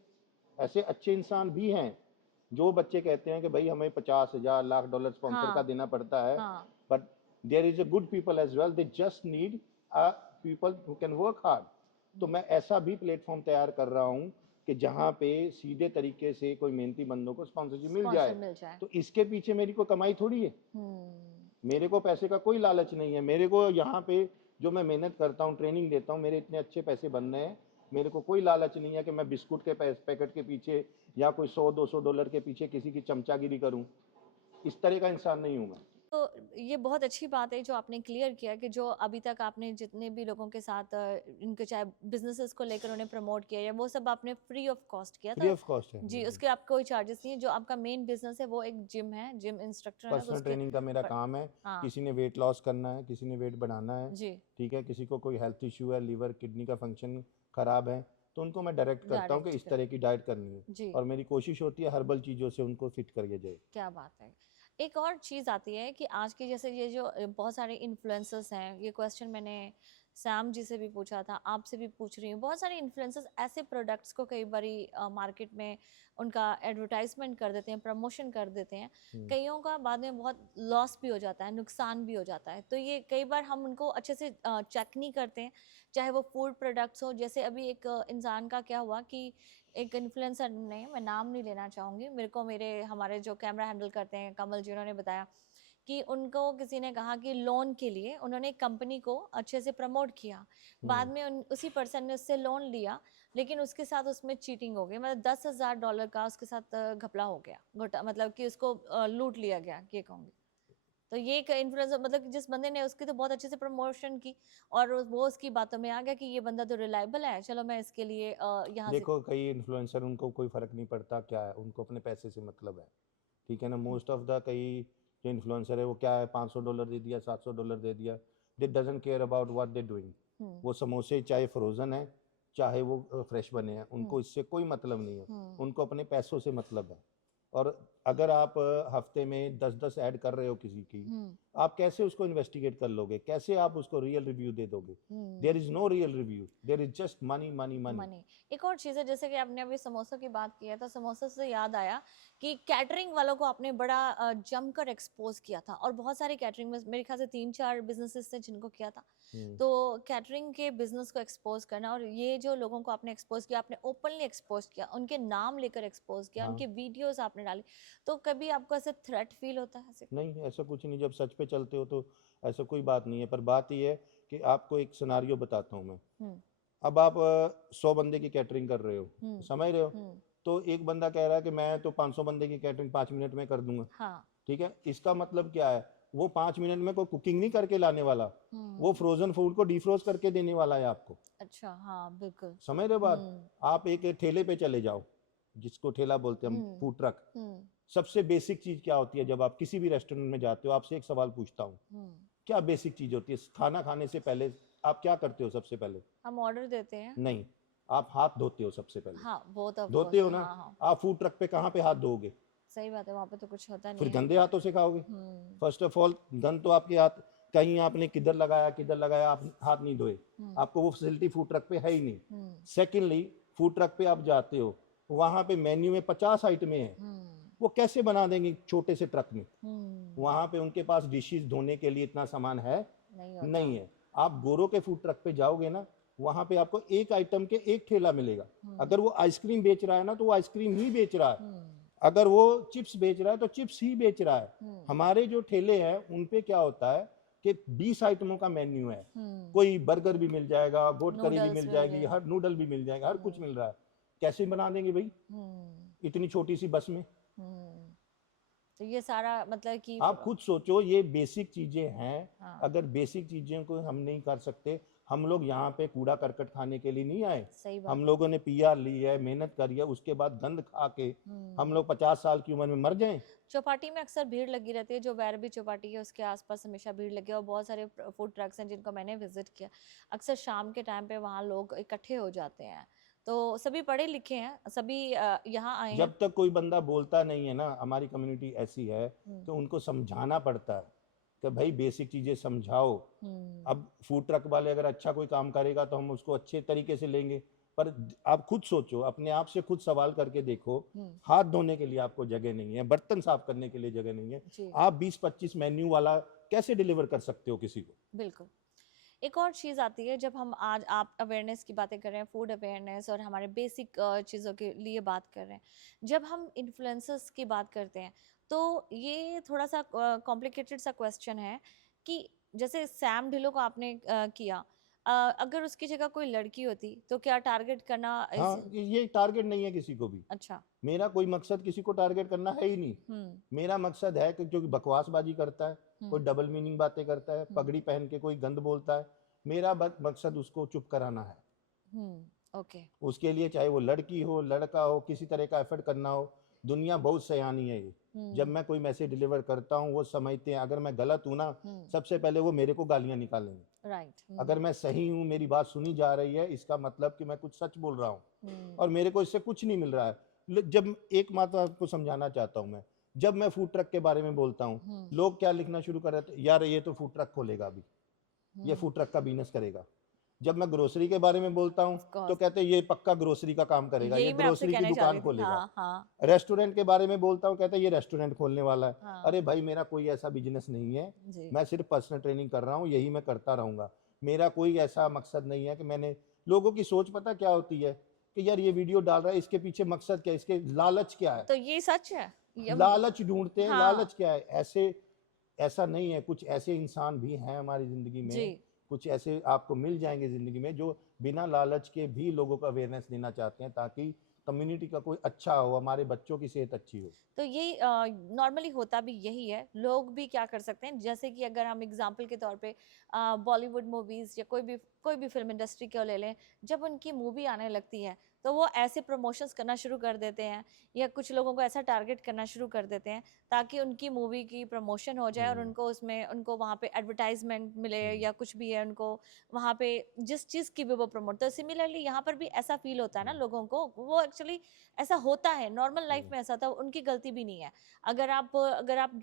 ऐसे अच्छे इंसान भी हैं जो बच्चे कहते हैं कि भाई हमें 50,000 लाख डॉलर स्पॉन्सर का हाँ। देना पड़ता है, हाँ। But there is a good people as well, they just need a people who can work hard. तो मैं ऐसा भी प्लेटफॉर्म तैयार कर रहा हूँ कि जहाँ पे सीधे तरीके से कोई मेहनती बंदों को स्पॉन्सरशिप मिल स्पॉन्सर जाए। मिल जाए। तो इसके पीछे मेरी कोई कमाई थोड़ी है, हम्म। मेरे को पैसे का कोई लालच नहीं है। मेरे को यहाँ पे जो मैं मेहनत करता हूँ, ट्रेनिंग देता हूँ, मेरे इतने अच्छे पैसे बन रहे हैं, मेरे को कोई लालच नहीं है कि मैं बिस्कुट के पैकेट के पीछे या कोई $100-200 के पीछे किसी की चमचागिरी करूँ। इस तरह का इंसान नहीं हूँ मैं। तो ये बहुत अच्छी बात है जो आपने क्लियर किया कि जो अभी तक आपने जितने भी लोगों के साथ इनके चाहे बिजनेसेस को लेकर उन्हें प्रमोट किया, या वो सब आपने फ्री ऑफ कॉस्ट किया फ्री था। ऑफ कॉस्ट है, जी, उसके आपका कोई चार्जेस नहीं है। जो आपका मेन बिजनेस है वो एक जिम है, जिम इंस्ट्रक्टर है, तो पर्सनल उसके ट्रेनिंग का मेरा पर, काम है। हाँ। किसी ने वेट लॉस करना है, किसी ने वेट बढ़ाना है, जी। ठीक है, किसी को कोई हेल्थ इश्यू है, लीवर किडनी का फंक्शन खराब है, तो उनको मैं डायरेक्ट करता हूँ कि डायरेक्ट इस कर। तरह की डाइट करनी है। जी। और मेरी कोशिश होती है हर्बल चीज़ों से उनको फिट करिए जाए। क्या बात है। एक और चीज़ आती है कि आज के जैसे ये जो बहुत सारे इन्फ्लुएंसर्स हैं, ये क्वेश्चन मैंने सैम जी से भी पूछा था, आपसे भी पूछ रही हूँ। बहुत सारे इन्फ्लुएंसर्स ऐसे प्रोडक्ट्स को कई बारी मार्केट में उनका एडवर्टाइजमेंट कर देते हैं, प्रमोशन कर देते हैं। कईयों का बाद में बहुत लॉस भी हो जाता है, नुकसान भी हो जाता है। तो ये कई बार हम उनको अच्छे से चेक नहीं करते हैं, चाहे वो फूड प्रोडक्ट्स हो। जैसे अभी एक इंसान का क्या हुआ कि एक इन्फ्लुएंसर ने, मैं नाम नहीं लेना चाहूँगी, मेरे को मेरे हमारे जो कैमरा हैंडल करते हैं कमल जी, उन्होंने बताया कि उनको किसी ने कहा कि लोन के लिए उन्होंने एक कंपनी को अच्छे से प्रमोट किया। बाद में उसी पर्सन ने उससे लोन लिया, लेकिन उसके साथ उसमें चीटिंग हो गई। मतलब $10,000 का उसके साथ घपला हो गया, घोटा, मतलब कि उसको लूट लिया गया, ये कहूँगी। तो ये एक इन्फ्लुएंसर, मतलब कि जिस बंदे ने उसकी तो बहुत अच्छे से प्रमोशन की, और वो उसकी बातों में आ गया कि ये बंदा तो रिलायबल है, चलो मैं इसके लिए यहाँ से। देखो, कई इन्फ्लुएंसर, उनको कोई फ़र्क नहीं पड़ता क्या है, उनको अपने पैसे से मतलब है, ठीक है ना? मोस्ट ऑफ द कई जो इन्फ्लुएंसर है वो क्या है, $500 दे दिया, $700 दे दिया, they doesn't care about what they doing. Hmm. वो समोसे चाहे फ्रोज़न है, चाहे वो फ्रेश बने हैं, उनको इससे कोई मतलब नहीं है। उनको अपने पैसों से मतलब है। और अगर आप हफ्ते में 10-10 ऐड कर रहे हो किसी की, आप कैसे उसको इन्वेस्टिगेट कर लोगे? कैसे आप उसको रियल रिव्यू दे दोगे? There is no real review, there is just money money money. Money. एक और चीज़ है, जैसे कि आपने अभी समोसों की बात की है, तो समोसों से याद आया कि कैटरिंग वालों को आपने बड़ा जमकर एक्सपोज किया था, और बहुत सारे कैटरिंग में मेरे ख्याल से 3-4 बिजनेसेस थे जिनको किया था। तो कैटरिंग के बिजनेस को एक्सपोज करना, और ये जो लोगों को आपने एक्सपोज किया, आपने ओपनली एक्सपोज किया, उनके नाम लेकर एक्सपोज किया, हाँ। उनके वीडियोस आपने डाली, तो कभी आपको ऐसे थ्रेट फील होता है ऐसे? नहीं, ऐसा कुछ नहीं। जब सच पे चलते हो तो ऐसा कोई बात नहीं है। पर बात ये है कि आपको एक सिनारियो बताता हूँ मैं। हम्म। अब आप 100 बंदे की कैटरिंग कर रहे हो, समझ रहे हो? हम्म। तो एक बंदा कह रहा है कि मैं तो 500 बंदे की कैटरिंग 5 मिनट में कर दूंगा। हाँ। ठीक है, इसका मतलब क्या है? वो 5 मिनट में कोई कुकिंग नहीं करके लाने वाला, वो फ्रोजन फूड को डिफ्रोज करके देने वाला है आपको। अच्छा, हाँ, बिल्कुल। समझ रहे हो बात? आप एक ठेले पे चले जाओ, जिसको ठेला बोलते हैं हम, फूड ट्रक। सबसे बेसिक चीज क्या होती है? जब आप किसी भी रेस्टोरेंट में जाते हो, आपसे एक सवाल पूछता हूँ, क्या बेसिक चीज होती है? खाना खाने से पहले आप क्या करते हो सबसे पहले? हम ऑर्डर देते हैं। नहीं, आप हाथ धोते हो सबसे पहले। हाँ, बहुत ऑफ धोते कोर्स, हो ना? हाँ हाँ। आप फूड ट्रक पे कहाँ पे हाथ धोगे? सही बात है, वहाँ पे तो कुछ होता फिर नहीं है। गंदे हाथों से खाओगे। फर्स्ट ऑफ ऑल, गंद तो आपके हाथ, कहीं आपने किधर लगाया, आप हाथ नहीं धोए, आपको वो फैसिलिटी फूड ट्रक पे है ही नहीं। सेकेंडली, फूड ट्रक पे आप जाते हो, वहां पे मेन्यू में 50 आइटमें हैं, वो कैसे बना देंगे छोटे से ट्रक में? वहां पे उनके पास डिशेस धोने के लिए इतना सामान है नहीं है। आप गोरों के फूड ट्रक पे जाओगे ना, वहां पे आपको एक आइटम के एक ठेला मिलेगा। हम्म, अगर वो आइसक्रीम बेच रहा है ना तो वो आइसक्रीम ही बेच रहा है, हम्म, अगर वो चिप्स बेच रहा है तो चिप्स ही बेच रहा है। हम्म, हमारे जो ठेले हैं उन पे क्या होता है कि 20 आइटमों का मेन्यू है, हम्म, कोई बर्गर भी मिल जाएगा, गोट करी भी नूडल्स मिल मिल जाएगी, गए। हर नूडल भी मिल जाएगा, हर कुछ हम्म, मिल रहा है। कैसे बना देंगे भाई हम्म, इतनी छोटी सी बस में? हम्म। तो ये सारा मतलब कि आप खुद सोचो, ये बेसिक चीजें हैं। हाँ, अगर बेसिक चीजें को हम नहीं कर सकते, हम लोग यहाँ पे कूड़ा करकट खाने के लिए नहीं आए। सही बात हम है। लोगों ने पीआर ली है, मेहनत करी है, उसके बाद गंद खा के हम लोग 50 साल की उम्र में मर जाएं। चौपाटी में अक्सर भीड़ लगी रहती है, जो वैरबी चौपाटी है उसके आसपास हमेशा भीड़ लगी है, और बहुत सारे फूड ट्रक्स हैं जिनको मैंने विजिट किया। अक्सर शाम के टाइम पे वहाँ लोग इकट्ठे हो जाते हैं, तो सभी पढ़े लिखे हैं, सभी यहाँ आए हैं। जब तक कोई बंदा बोलता नहीं है ना, हमारी कम्युनिटी ऐसी है हम्म, कि उनको समझाना पड़ता है कि भाई बेसिक चीजें समझाओ। हम्म, अब फूड ट्रक वाले अगर अच्छा कोई काम करेगा तो हम उसको अच्छे तरीके से लेंगे, पर आप खुद सोचो, अपने आप से खुद सवाल करके देखो। हम्म, हाथ धोने के लिए आपको जगह नहीं है, बर्तन साफ करने के लिए जगह नहीं है, जी, आप 20-25 मेन्यू वाला कैसे डिलीवर कर सकते हो किसी को? बिल्कुल। एक और चीज़ आती है, जब हम आज आप अवेयरनेस की बातें कर रहे हैं, फूड अवेयरनेस और हमारे बेसिक चीज़ों के लिए बात कर रहे हैं, जब हम इन्फ्लुएंसर्स की बात करते हैं तो ये थोड़ा सा कॉम्प्लिकेटेड सा क्वेश्चन है कि जैसे सैम ढिल्लो को आपने किया, अगर उसकी जगह कोई लड़की होती तो क्या टारगेट करना हाँ, ये टारगेट नहीं है किसी को भी। अच्छा। मेरा कोई मकसद किसी को टारगेट करना है ही नहीं। हम्म, मेरा मकसद है कि जो बकवासबाजी करता है, कोई हम्म, डबल मीनिंग बातें करता है, पगड़ी पहन के कोई गंद बोलता है, मेरा मकसद उसको चुप कराना है। ओके, उसके लिए चाहे वो लड़की हो लड़का हो, किसी तरह का एफर्ट करना हो। दुनिया बहुत सयानी है ये। जब मैं कोई मैसेज डिलीवर करता हूँ वो समझते हैं, अगर मैं गलत हूँ ना, सबसे पहले वो मेरे को गालियां निकालेंगे। राइट, अगर मैं सही हूँ, मेरी बात सुनी जा रही है, इसका मतलब कि मैं कुछ सच बोल रहा हूँ और मेरे को इससे कुछ नहीं मिल रहा है। जब एक बात आपको समझाना चाहता हूँ मैं, जब मैं फूड ट्रक के बारे में बोलता हूँ, लोग क्या लिखना शुरू कर रहे थे, यार ये तो फूड ट्रक खोलेगा अभी, ये फूड ट्रक का बिजनेस करेगा। जब मैं ग्रोसरी के बारे में बोलता हूँ तो कहते हैं ये पक्का ग्रोसरी का काम करेगा, यही ये मैं आपसे ग्रोसरी की कहने जा रही दुकान थी। खोलेगा। हाँ, हाँ, रेस्टोरेंट के बारे में बोलता हूँ, कहते हैं ये रेस्टोरेंट खोलने वाला है। हाँ, अरे भाई, मेरा कोई ऐसा बिजनेस नहीं है, जी, मैं सिर्फ पर्सनल ट्रेनिंग कर रहा हूँ, यही मैं करता रहूंगा। मेरा कोई ऐसा मकसद नहीं है कि मैंने, लोगों की सोच पता क्या होती है कि यार ये वीडियो डाल रहा है, इसके पीछे मकसद क्या है, इसके लालच क्या है। तो ये सच है। ये लालच ढूंढते हैं, हाँ, लालच क्या है। ऐसे ऐसा नहीं है, कुछ ऐसे इंसान भी हैं हमारी जिंदगी जी, में, कुछ ऐसे आपको मिल जाएंगे जिंदगी में जो बिना लालच के भी लोगों को अवेयरनेस देना चाहते हैं, ताकि कम्युनिटी का कोई अच्छा हो, हमारे बच्चों की सेहत अच्छी हो। तो ये नॉर्मली होता भी यही है। लोग भी क्या कर सकते हैं, जैसे कि अगर हम एग्जांपल के तौर पे बॉलीवुड मूवीज या कोई भी फिल्म इंडस्ट्री को ले लें, जब उनकी मूवी आने लगती है तो वो ऐसे प्रमोशंस करना शुरू कर देते हैं, या कुछ लोगों को ऐसा टारगेट करना शुरू कर देते हैं ताकि उनकी मूवी की प्रमोशन हो जाए और हम्म, उनको उसमें उनको वहाँ पे एडवर्टाइजमेंट मिले हम्म, या कुछ भी है उनको वहाँ पे जिस चीज़ की भी वो प्रमोट। तो सिमिलरली यहाँ पर भी ऐसा फील होता है ना हम्म, लोगों को, वो एक्चुअली ऐसा होता है, नॉर्मल लाइफ हम्म, में ऐसा था, उनकी गलती भी नहीं है। अगर आप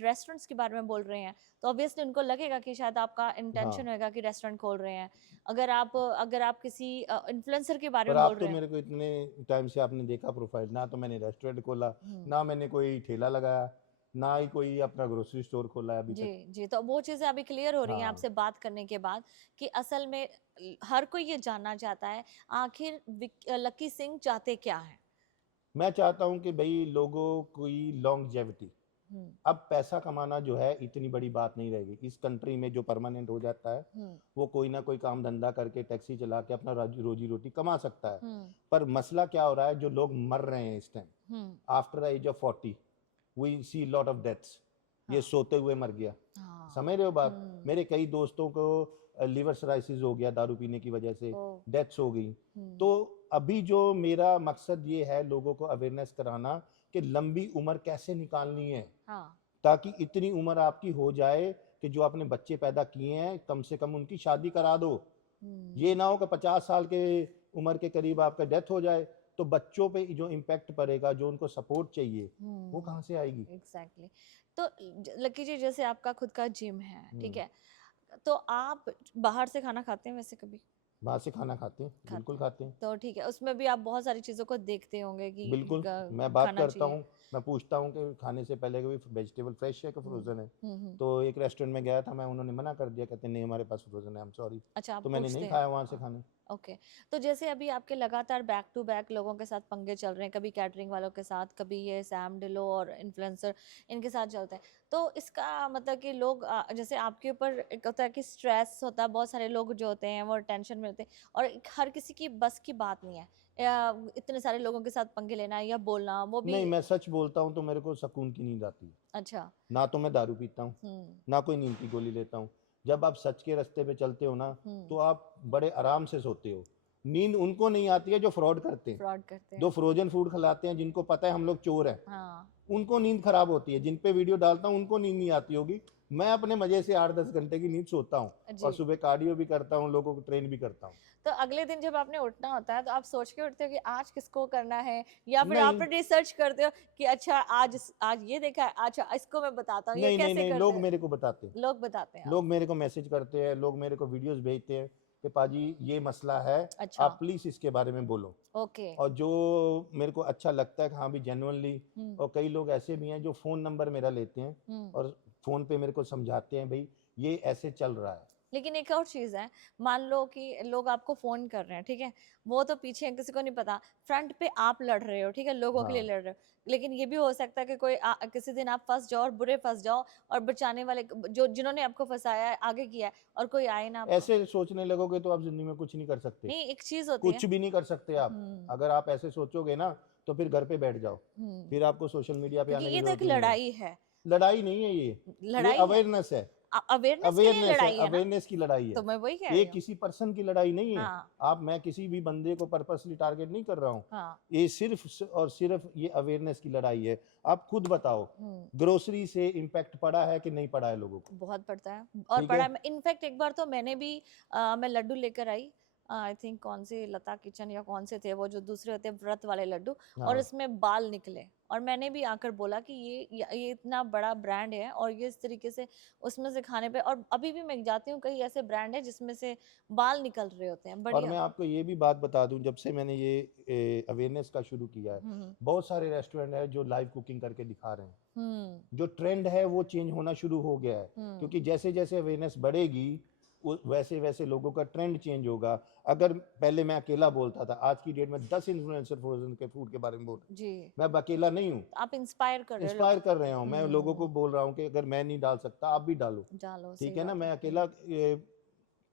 रेस्टोरेंट्स के बारे में बोल रहे हैं तो ऑब्वियसली उनको लगेगा कि शायद आपका हाँ। इंटेंशन होगा कि रेस्टोरेंट खोल रहे हैं। अगर आप किसी इन्फ्लुएंसर के बारे पर में बोल आप तो रहे हैं। मेरे को इतने टाइम से आपने देखा प्रोफाइल, ना तो मैंने रेस्टोरेंट खोला, हम्म, ना मैंने कोई ठेला लगाया, ना ही कोई अपना ग्रोसरी स्टोर खोला है अभी जी, तक। जी, तो वो चीज़ें अभी क्लियर हो रही हैं हाँ, आपसे बात करने के बाद कि असल में हर कोई ये जानना चाहता है आखिर लकी सिंह चाहते क्या है। मैं चाहता हूँ कि भाई लोगों की लॉन्गजेविटी। हम्म, अब पैसा कमाना जो है इतनी बड़ी बात नहीं रहेगी इस कंट्री में। जो परमानेंट हो जाता है हम्म, वो कोई ना कोई काम धंधा करके, टैक्सी चला के अपना रोजी रोटी कमा सकता है। हम्म, पर मसला क्या हो रहा है, जो लोग मर रहे हैं इस time, hmm, after the age of 40 we see lot of deaths. ये हाँ, सोते हुए मर गया, हाँ, समझ रहे हो बात? मेरे कई दोस्तों को लिवर सराइसिस हो गया दारू पीने की वजह से, ओ, डेथ्स हो गई। हम्म, तो अभी जो मेरा मकसद ये है लोगों को अवेयरनेस कराना कि लंबी उम्र कैसे निकालनी है, हाँ, ताकि इतनी उम्र आपकी हो जाए कि जो आपने बच्चे पैदा किए हैं कम से कम उनकी शादी करा दो। ये ना हो कि 50 साल के उम्र के करीब आपका डेथ हो जाए, तो बच्चों पे जो इम्पैक्ट पड़ेगा, जो उनको सपोर्ट चाहिए, वो कहाँ से आएगी? एग्जैक्टली। तो लकी जी, जैसे आपका खुद का जिम है, ठीक हम्म, है, तो आप बाहर से खाना खाते हैं वैसे कभी? वहाँ से खाना खाते हैं, बिल्कुल खाते हैं। तो ठीक है, उसमें भी आप बहुत सारी चीज़ों को देखते होंगे कि बिल्कुल, मैं बात खाना करता चाहिए। हूँ, मैं पूछता हूँ कि खाने से पहले कि वेजिटेबल फ्रेश है कि हम्म, फ्रोज़न है? हम्म। तो एक रेस्टोरेंट में गया था मैं, उन्होंने मना कर दिया, कहते नहीं हमारे पास फ्रोज़न है, आई एम सॉरी। अच्छा, आप तो मैंने पूछते नहीं हैं। खाया वहाँ से हाँ, खाना। ओके। तो जैसे अभी आपके लगातार बैक टू बैक लोगों के साथ पंगे चल रहे हैं, कभी कैटरिंग वालों के साथ, कभी ये सैम डिलो और इन्फ्लुएंसर इनके साथ चलते हैं, तो इसका मतलब कि लोग जैसे आपके ऊपर एक होता है कि स्ट्रेस होता है, बहुत सारे लोग जो होते हैं वो टेंशन में होते हैं, और हर किसी की बस की बात नहीं है या इतने सारे लोगों के साथ पंगे लेना या बोलना, वो भी। नहीं, मैं सच बोलता हूँ तो मेरे को सुकून की नींद आती है। अच्छा। ना तो मैं दारू पीता हूँ, हम्म, ना कोई नींद की गोली लेता हूँ। जब आप सच के रास्ते पे चलते हो ना, तो हम्म। आप बड़े आराम से सोते हो। नींद उनको नहीं आती है जो फ्रॉड करते हैं, फ्रॉड करते जो हैं। फ्रोजन फूड खिलाते हैं, जिनको पता है हम लोग चोर हैं, हाँ उनको नींद खराब होती है। जिन पे वीडियो डालता हूँ उनको नींद नहीं आती होगी। मैं अपने मजे से 8-10 घंटे की नींद सोता हूँ, और जी। सुबह कार्डियो भी करता हूँ, लोगों को ट्रेन भी करता हूँ। तो अगले दिन जब आपने उठना होता है तो आप सोच के उठते हो कि आज किसको करना है, या फिर आप नहीं, रिसर्च करते हो कि अच्छा आज ये देखा है, अच्छा इसको मैं बताता हूँ, ये नहीं, नहीं, कैसे नहीं, करते लोग हैं? मेरे को बताते हैं। लोग बताते हैं लोग आपको। मेरे को मैसेज करते हैं, लोग मेरे को वीडियोस भेजते हैं कि पाजी ये मसला है, अच्छा। आप प्लीज़ इसके बारे में बोलो। ओके। और जो मेरे को अच्छा लगता है कि हाँ भी जेन्युइनली, हम्म, और कई लोग ऐसे भी हैं जो फ़ोन नंबर मेरा लेते हैं हम्म। और फ़ोन पे मेरे को समझाते हैं, भाई ये ऐसे चल रहा है। लेकिन एक और चीज है, मान लो कि लोग आपको फोन कर रहे हैं, ठीक है, वो तो पीछे हैं, किसी को नहीं पता, फ्रंट पे आप लड़ रहे हो, ठीक है, लोगों के लिए हाँ, लड़ रहे हो, लेकिन ये भी हो सकता है कि कोई किसी दिन आप फंस जाओ और बुरे फंस जाओ, और बचाने वाले जो जिन्होंने आपको फंसाया है आगे किया है, और कोई आए ना आपको। ऐसे सोचने लगोगे तो आप ज़िंदगी में कुछ नहीं कर सकते, नहीं, एक चीज होती है। कुछ भी नहीं कर सकते आप। हम्म, अगर आप ऐसे सोचोगे ना, तो फिर घर पे बैठ जाओ, हम्म। फिर आपको सोशल मीडिया पे क्योंकि आने की ये तो एक ज़रूरत ही नहीं है। लड़ाई है। लड़ाई नहीं है ये लड़ाई है। अवेयरनेस है। अवेयरनेस के लिए अवेयरनेस है, लड़ाई है ना। अवेयरनेस की लड़ाई तो है। मैं वही कह ये रही हूँ। किसी पर्सन की लड़ाई नहीं है। हाँ, मैं किसी भी बंदे को पर्पसली टारगेट नहीं कर रहा हूँ। हाँ। ये और सिर्फ ये अवेयरनेस की लड़ाई है। आप खुद बताओ, हम्म। ग्रोसरी से इम्पैक्ट पड़ा है कि नहीं पड़ा है लोगों को? बहुत पड़ता है, और ठीक पड़ा है। है। इनफैक्ट एक बार तो मैंने भी मैं लड्डू लेकर आई, आई थिंक कौन से लता किचन या कौन से थे वो, जो दूसरे होते हैं व्रत वाले लड्डू, और हाँ, इसमें बाल निकले, और मैंने भी आकर बोला कि ये इतना बड़ा ब्रांड है, और ये इस तरीके से उसमें से खाने पे, और अभी भी मैं जाती हूँ, कई ऐसे ब्रांड है जिसमें से बाल निकल रहे होते हैं, और बढ़िया। मैं आपको ये भी बात बता दूं, जब से मैंने ये अवेयरनेस का शुरू किया है, हम्म, बहुत सारे रेस्टोरेंट है जो लाइव कुकिंग करके दिखा रहे हैं। हम्म, जो ट्रेंड है वो चेंज होना शुरू हो गया है, हम्म। क्योंकि जैसे जैसे अवेयरनेस बढ़ेगी, वैसे वैसे लोगों का ट्रेंड चेंज होगा। अगर पहले मैं अकेला बोलता था, आज की डेट में 10 इन्फ्लुएंसर फ्रोजन के फूड के बारे में बोल रहे जी। हैं। मैं अब अकेला नहीं हूँ, तो आप इंस्पायर कर रहे हो इंस्पायर लोगों कर को। रहे हो। मैं लोगों को बोल रहा हूँ कि अगर मैं नहीं डाल सकता, आप भी डालो। डालो, ठीक सही है ना, बात है। मैं अकेला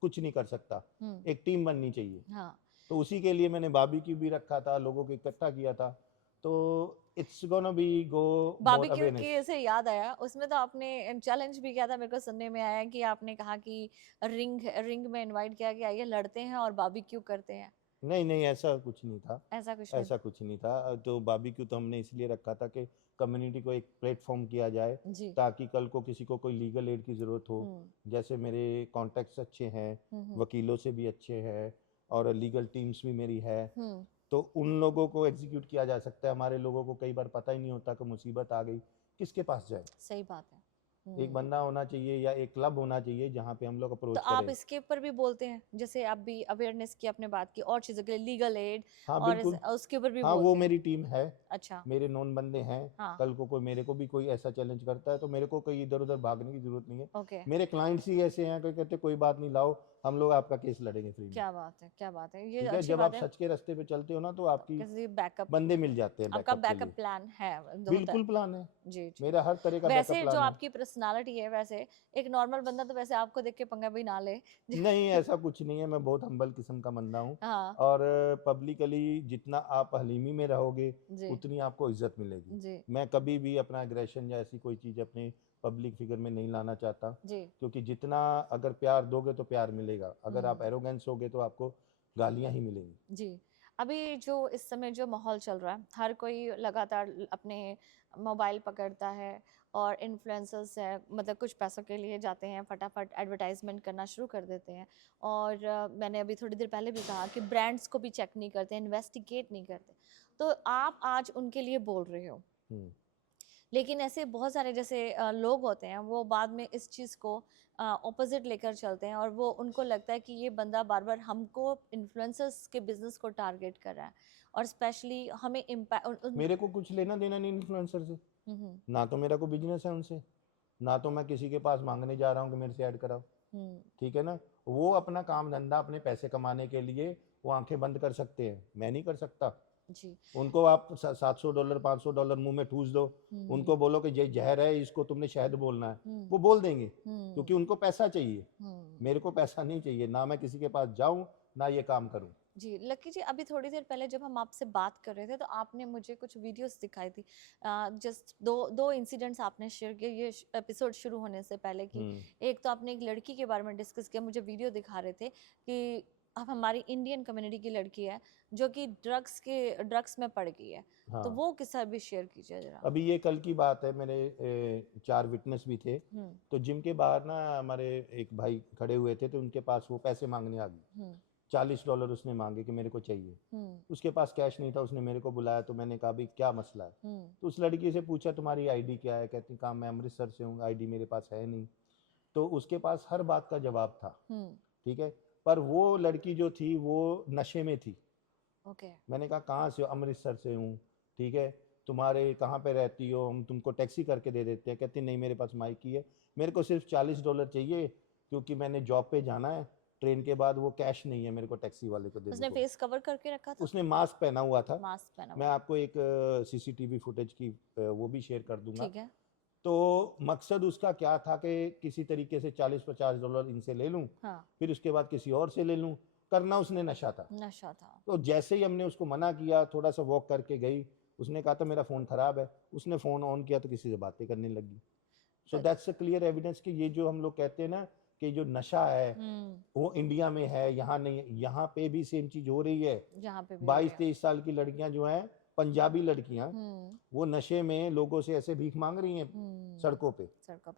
कुछ नहीं कर सकता, हम्म। एक टीम बननी चाहिए। हाँ। तो उसी के लिए मैंने बारबेक्यू भी रखा था, लोगों को इकट्ठा किया था। तो it's gonna be go more barbecue awareness. के से याद आया, उसमें तो आपने चैलेंज भी किया था, मेरे को सुनने में आया कि आपने कहा कि रिंग रिंग में इनवाइट किया कि आइए लड़ते हैं और बारबेक्यू करते हैं। नहीं, नहीं, ऐसा कुछ नहीं था। ऐसा कुछ नहीं। ऐसा कुछ नहीं था। तो बारबेक्यू तो हमने इसलिए रखा था कि कम्युनिटी को एक प्लेटफॉर्म किया जाए, जी। ताकि कल को किसी को कोई लीगल एड की ज़रूरत हो। हम्म, जैसे मेरे कॉन्टैक्ट्स अच्छे हैं, हम्म, वकीलों से भी अच्छे हैं, और लीगल टीम्स भी मेरी है। हम्म। तो उन लोगों को एग्जीक्यूट किया जा सकता है। हमारे लोगों को कई बार पता ही नहीं होता कि मुसीबत आ गई, किसके पास जाए। सही बात है। एक बंदा होना चाहिए या एक क्लब होना चाहिए जहाँ पे हम लोग तो अप्रोच आप करें। इसके ऊपर भी बोलते हैं, जैसे आप भी अवेयरनेस की आपने बात की, और चीजों के लिए लीगल एड, हाँ, और बिल्कुल। उसके ऊपर भी हाँ, वो बोलते हैं। मेरी टीम है, अच्छा। मेरे नॉन बंदे हैं। हाँ। कल को कोई मेरे को भी कोई ऐसा चैलेंज करता है, तो मेरे को कोई इधर उधर भागने की जरूरत नहीं है। ओके। मेरे क्लाइंट्स ही ऐसे हैं, कोई कहते कोई बात नहीं, लाओ हम लोग आपका केस लड़ेंगे फ्री में। क्या बात है, क्या बात है, ये ठीक है, अच्छी जब बात आप है। सच के रास्ते पे चलते हो ना, तो आपकी किसी बैकअप, बंदे मिल जाते हैं आपका बैकअप के बैकअप लिए। प्लान है, जो होता है। बिल्कुल प्लान है, जी, जी। मेरा हर तरह का बैकअप वैसे जो प्लान है। आपकी पर्सनालिटी है, वैसे एक नॉर्मल बंदा तो वैसे आपको देख के पंगा भी ना ले। नहीं, ऐसा कुछ नहीं है, मैं बहुत हम्बल किस्म का बंदा हूँ। हाँ। और पब्लिकली जितना आप हलीमी में रहोगे, जी, उतनी आपको इज्जत मिलेगी। जी, मैं कभी भी अपना एग्रेशन या ऐसी कोई चीज़ अपने पब्लिक फिगर में नहीं लाना चाहता, जी। क्योंकि जितना अगर प्यार दोगे तो प्यार मिलेगा, अगर आप हम्म, एरोगेंस होगे तो आपको गालियाँ ही मिलेंगी। जी। अभी जो इस समय जो माहौल चल रहा है, हर कोई लगातार अपने मोबाइल पकड़ता है, और इन्फ्लुएंसर्स है, मतलब कुछ पैसों के लिए जाते हैं, फटाफट एडवर्टाइजमेंट करना शुरू कर देते हैं, और मैंने अभी थोड़ी देर पहले भी कहा कि ब्रांड्स को भी चेक नहीं करते, इन्वेस्टिगेट नहीं करते। तो आप आज उनके लिए बोल रहे हो, हम्म। लेकिन ऐसे बहुत सारे जैसे लोग होते हैं, वो बाद में इस चीज़ को ऑपोजिट लेकर चलते हैं, और वो उनको लगता है कि ये बंदा बार बार हमको इन्फ्लुएंसर्स के बिजनेस को टारगेट कर रहा है, और स्पेशली हमें इम्पैक्ट। मेरे को कुछ लेना देना नहीं इन्फ्लुएंसर से, ना तो मेरा को बिजनेस है उनसे, ना तो मैं किसी के पास मांगने जा रहा हूँ कि मेरे से ऐड कराओ, ठीक है ना। वो अपना काम धंधा अपने पैसे कमाने के लिए वो आंखें बंद कर सकते हैं, मैं नहीं कर सकता। जी। उनको आप $700 $500 मुंह में ठूस दो, उनको बोलो कि ये जहर है, इसको तुमने शहद बोलना है, वो बोल देंगे, क्योंकि उनको पैसा चाहिए। मेरे को पैसा नहीं चाहिए, ना मैं किसी के पास जाऊं ना ये काम करूं। जी लकी जी, अभी थोड़ी देर पहले जब हम आपसे बात कर रहे थे तो आपने मुझे कुछ वीडियोस दिखाई थी, जस्ट दो इंसिडेंट्स आपने शेयर किए ये एपिसोड शुरू होने से पहले की। एक तो आपने एक लड़की के बारे में डिस्कस किया, मुझे वीडियो दिखा रहे थे कि अब हमारी इंडियन कम्युनिटी की लड़की है जो कि ड्रग्स में पड़ गई है। हाँ। तो वो किस्सा भी शेयर कीजिए जरा। अभी ये कल की बात है, मेरे 4 विटनेस भी थे, तो जिम के बाहर ना हमारे एक भाई खड़े हुए थे, तो उनके पास वो पैसे मांगने आ गई। $40 उसने मांगे कि मेरे को चाहिए। उसके पास कैश नहीं था, उसने मेरे को बुलाया, तो मैंने कहा भाई क्या मसला है। तो उस लड़की से पूछा तुम्हारी आईडी क्या है, कहती कहा मैं अमृतसर से हूँ, आईडी मेरे पास है नहीं। तो उसके पास हर बात का जवाब था, ठीक है, पर वो लड़की जो थी वो नशे में थी। मैंने कहा कहाँ से हो, अमृतसर से हूँ, ठीक है, तुम्हारे कहाँ पे रहती हो, हम तुमको टैक्सी करके दे देते हैं। कहती नहीं मेरे पास माइकी है, मेरे को सिर्फ $40 चाहिए, क्योंकि मैंने जॉब पे जाना है, ट्रेन के बाद वो कैश नहीं है मेरे को टैक्सी वाले को दे दो। उसने फेस कवर करके रखा था? उसने मास्क पहना हुआ था। मास्क पहना हुआ। मैं आपको एक सीसीटीवी फुटेज की वो भी शेयर कर दूंगा। ठीक है। तो मकसद उसका क्या था कि किसी तरीके से $40-50 इनसे ले लूं, फिर उसके बाद किसी और से ले लूं। करना उसने नशा था। तो जैसे ही हमने उसको मना किया, थोड़ा सा वॉक करके गई, उसने कहा था मेरा फ़ोन ख़राब है, उसने फ़ोन ऑन किया तो किसी से बातें करने लगी। So that's a clear evidence कि ये जो हम लोग कहते हैं ना कि जो नशा है वो इंडिया में है, यहाँ नहीं है। यहाँ पे भी सेम चीज हो रही है। 22-23 साल की लड़कियां जो हैं, पंजाबी लड़कियां, वो नशे में लोगों से ऐसे भीख मांग रही हैं सड़कों पे।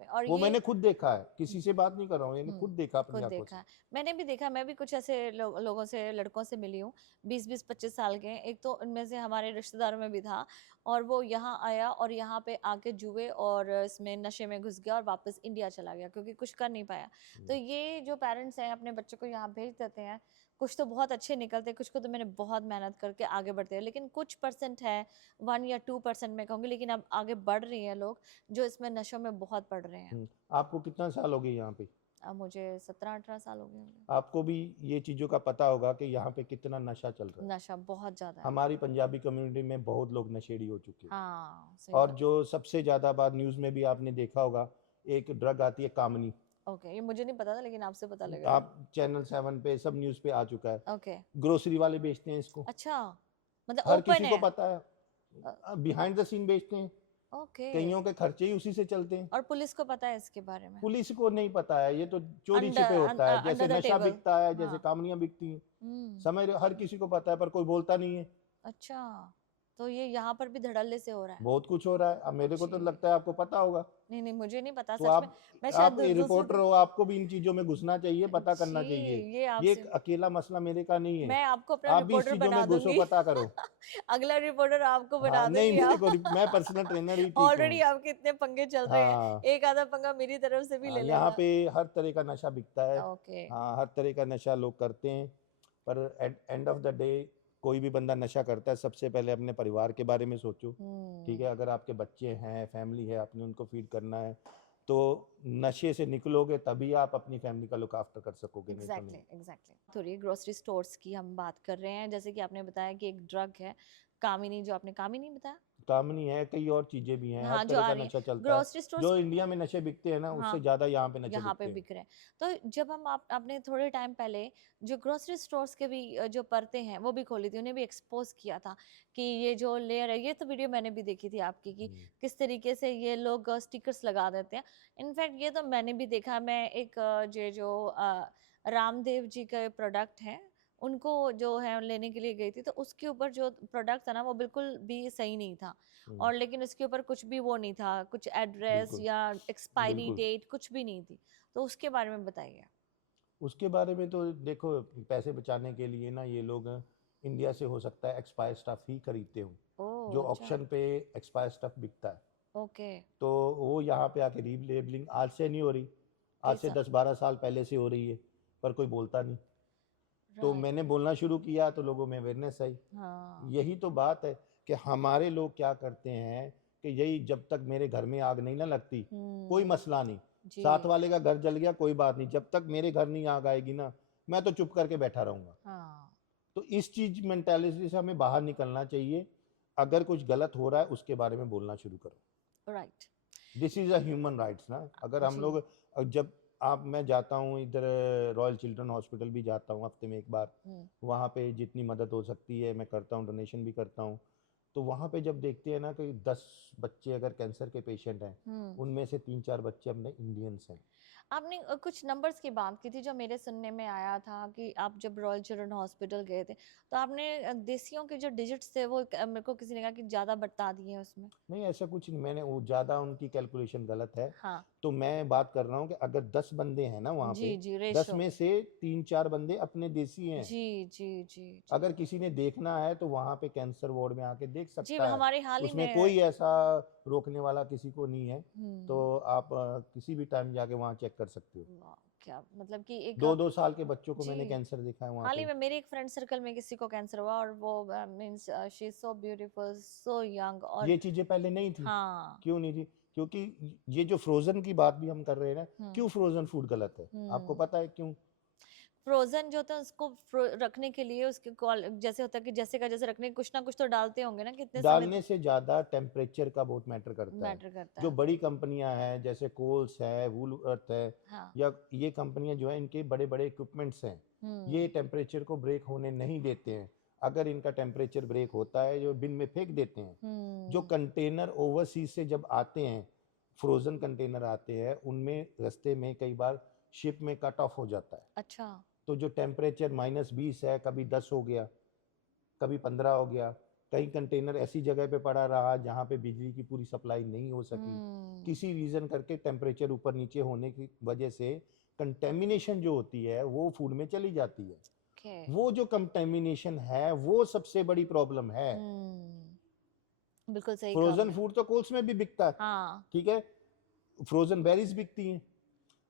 और वो मैंने खुद देखा है, किसी से बात नहीं कर रहा हूँ, मैंने खुद देखा अपनी आंखों से। मैंने भी देखा, मैं भी कुछ ऐसे लोगों से, लड़कों से मिली हूँ 20-25 साल के। एक तो उनमें से हमारे रिश्तेदारों में भी था, और वो यहाँ आया और यहाँ पे आके जुए और इसमें नशे में घुस गया और वापस इंडिया चला गया, क्योंकि कुछ कर नहीं पाया। तो ये जो पेरेंट्स हैं अपने बच्चों को यहाँ भेज देते हैं, कुछ तो बहुत अच्छे निकलते हैं, कुछ को तो मैंने बहुत मेहनत करके आगे बढ़ते हैं, लेकिन कुछ परसेंट है, 1 या 2% में कहूँगी, लेकिन अब आगे बढ़ रही हैं लोग जो इसमें नशों में बहुत पड़ रहे हैं। आपको कितना साल हो गए यहाँ पे? अब मुझे 17-18 साल हो गए होंगे। आपको भी ये चीजों का पता होगा कि यहाँ पे कितना नशा चल रहा है। नशा बहुत ज्यादा है। हमारी पंजाबी कम्युनिटी में बहुत लोग नशेड़ी हो चुके हैं। हाँ, और जो सबसे ज्यादा बात न्यूज में भी आपने देखा होगा, एक ड्रग आती है कामनी। ओके, ये मुझे नहीं पता था, लेकिन आपसे पता लगा। आप चैनल 7 पे सब न्यूज पे आ चुका है। ओके। ग्रोसरी वाले बेचते हैं इसको। अच्छा, मतलब हर ओपन किसी है? को पता है, बिहाइंड द सीन बेचते हैं। ओके। कईयों के खर्चे ही उसी से चलते हैं। और पुलिस को पता है इसके बारे में? पुलिस को नहीं पता है, ये तो चोरी छिपे होता है, जैसे नशा बिकता है, जैसे कामनियां बिकती हैं, समझ हर किसी को पता है, पर कोई बोलता नहीं है। अच्छा, तो ये यहाँ पर भी धड़ल्ले से हो रहा है? बहुत कुछ हो रहा है। अब मेरे को तो लगता है आपको पता होगा। नहीं, मुझे नहीं पता, तो सच में। मैं शायद आप रिपोर्टर हो, आपको भी इन चीजों में घुसना चाहिए, पता करना चाहिए। ये अकेला मसला मेरे का नहीं है। मैं आपको अपना आप भी इस चीजों में घुसो, पता करो। अगला रिपोर्टर आपको बना दूंगी। नहीं, मैं पर्सनल ट्रेनर ही। ऑलरेडी आपके इतने पंगे चल रहे हैं, एक आधा पंगा मेरी तरफ से भी ले लेना। यहाँ पे हर तरह का नशा बिकता है। ओके। हाँ, हर तरह का नशा लोग करते हैं, पर एंड ऑफ द डे कोई भी बंदा नशा करता है, सबसे पहले अपने परिवार के बारे में सोचो, ठीक है। अगर आपके बच्चे हैं, फैमिली है, आपने उनको फीड करना है, तो नशे से निकलोगे तभी आप अपनी फैमिली का लुक आफ्टर कर सकोगे। एग्जैक्टली। थोड़ी ग्रोसरी स्टोर्स की हम बात कर रहे हैं, जैसे कि आपने बताया कि एक ड्रग है कामिनी, जो आपने कामिनी बताया, कामनी है, कई और चीजें भी हैं। हाँ, हर तरह का नशा चलता ग्रोसरी है। स्टोर्स जो इंडिया में नशे बिकते हैं ना, उससे ज्यादा यहाँ पे नशे बिक रहे हैं। तो जब हम आपने थोड़े टाइम पहले जो ग्रोसरी स्टोर्स के भी जो परतें हैं वो भी खोली थी, उन्हें भी एक्सपोज किया था कि ये जो लेयर है, ये तो वीडियो मैंने भी देखी थी आपकी, कि किस तरीके से ये लोग स्टिकर्स लगा देते हैं। इनफैक्ट ये तो मैंने भी देखा। मैं एक जो रामदेव जी का प्रोडक्ट है, उनको जो है लेने के लिए गई थी, तो उसके ऊपर जो प्रोडक्ट था ना, वो बिल्कुल भी सही नहीं था। और लेकिन उसके ऊपर कुछ भी वो नहीं था, कुछ एड्रेस या एक्सपायरी डेट कुछ भी नहीं थी। तो उसके बारे में बताइए। उसके बारे में तो देखो, पैसे बचाने के लिए ना ये लोग इंडिया से हो सकता है एक्सपायर स्टफ ही खरीदते हो। जो ऑक्शन पे एक्सपायर स्टफ बिकता है, ओके। तो वो यहाँ पे आके रीलेबलिंग आज से नहीं हो रही, आज से कैसा? 10-12 साल पहले से हो रही है, पर कोई बोलता नहीं। तो राइट। मैंने बोलना शुरू किया तो लोगों में अवेयरनेस आई। हाँ। यही तो बात है कि हमारे लोग क्या करते हैं कि यही, जब तक मेरे घर में आग नहीं ना लगती कोई हम्म। मसला नहीं, जी। साथ वाले का घर जल गया कोई बात नहीं, जब तक मेरे घर नहीं आग आएगी ना मैं तो चुप करके बैठा रहूंगा। हाँ। तो इस चीज मेंटालिटी से हमें बाहर निकलना चाहिए। अगर कुछ गलत हो रहा है उसके बारे में बोलना शुरू करो। Right. This is a human rights ना। अगर हम जी। लोग, जब आप, मैं जाता हूँ इधर रॉयल चिल्ड्रन हॉस्पिटल भी जाता हूँ हफ्ते में एक बार, हम्म। वहाँ पे जितनी मदद हो सकती है मैं करता हूँ, डोनेशन भी करता हूँ। तो वहाँ पे जब देखते हैं ना कि 10 बच्चे अगर कैंसर के पेशेंट हैं, हम्म। उनमें से 3-4 बच्चे अपने इंडियंस हैं। आपने कुछ नंबर्स की बात की थी जो मेरे सुनने में आया था कि आप जब रॉयल चिल्ड्रन हॉस्पिटल गए थे तो आपने देसियों के जो डिजिट्स थे वो मेरे को किसी ने कहा कि ज्यादा बता दिए हैं उसमें। नहीं ऐसा कुछ नहीं, मैंने वो ज़्यादा उनकी कैलकुलेशन गलत है। हाँ। तो मैं बात कर रहा हूँ कि अगर 10 बंदे हैं ना वहाँ जी पे, जी, 10 रेशो। में से 3-4 बंदे अपने देसी हैं। जी जी जी जी। अगर किसी ने देखना है तो वहाँ पे कैंसर वार्ड में आके देख जी सकता है, हमारे हाल ही उसमें में। कोई ऐसा रोकने वाला किसी को नहीं है। तो हम्म। आप किसी भी टाइम जाके वहाँ चेक कर सकते हो। वाह, क्या मतलब कि एक 2-2 साल के बच्चों को जी मैंने कैंसर देखा है वहाँ हाल ही पे। में मेरे एक फ्रेंड सर्कल में किसी को कैंसर हुआ और वो means she is so beautiful, so young. और ये चीजें पहले नहीं थी। हाँ। क्यों नहीं थी? क्योंकि ये जो फ्रोजन की बात भी हम कर रहे हैं ना, हम्म। क्यों फ्रोजन फूड गलत है आपको हम्म। पता है क्यों? फ्रोजन जो होता है उसको रखने के लिए उसके जैसे होता है कि जैसे का जैसे रखने के कुछ ना कुछ तो डालते होंगे ना, कितने समय डालने से ज्यादा टेम्परेचर का बहुत मैटर करता है। मैटर करता जो है। बड़ी कंपनियां हैं जैसे कोल्स है, वूलवर्थ है, हाँ। या ये कंपनियां जो है इनके बड़े बड़े इक्विपमेंट्स हैं, ये हम्म। टेम्परेचर को ब्रेक होने नहीं देते हैं। अगर इनका टेम्परेचर ब्रेक होता है जो बिन में फेंक देते हैं। जो हम्म। कंटेनर ओवरसीज से जब आते हैं, फ्रोजन कंटेनर आते हैं, उनमें रास्ते में कई बार शिप में कट ऑफ हो जाता है। अच्छा। तो जो टेम्परेचर -20 है, कभी 10 हो गया, कभी 15 हो गया। कई कंटेनर ऐसी जगह पे पड़ा रहा जहाँ पे बिजली की पूरी सप्लाई नहीं हो सकी, हम्म। किसी रीजन करके टेम्परेचर ऊपर नीचे होने की वजह से कंटेमिनेशन जो होती है वो फूड में चली जाती है। ओके। वो जो कंटेमिनेशन है वो सबसे बड़ी प्रॉब्लम है। बिल्कुल सही कहा फ्रोजन आपने। फूड तो कोल्स में भी बिकता है, हाँ। ठीक है, फ्रोजन बेरीज बिकती हैं,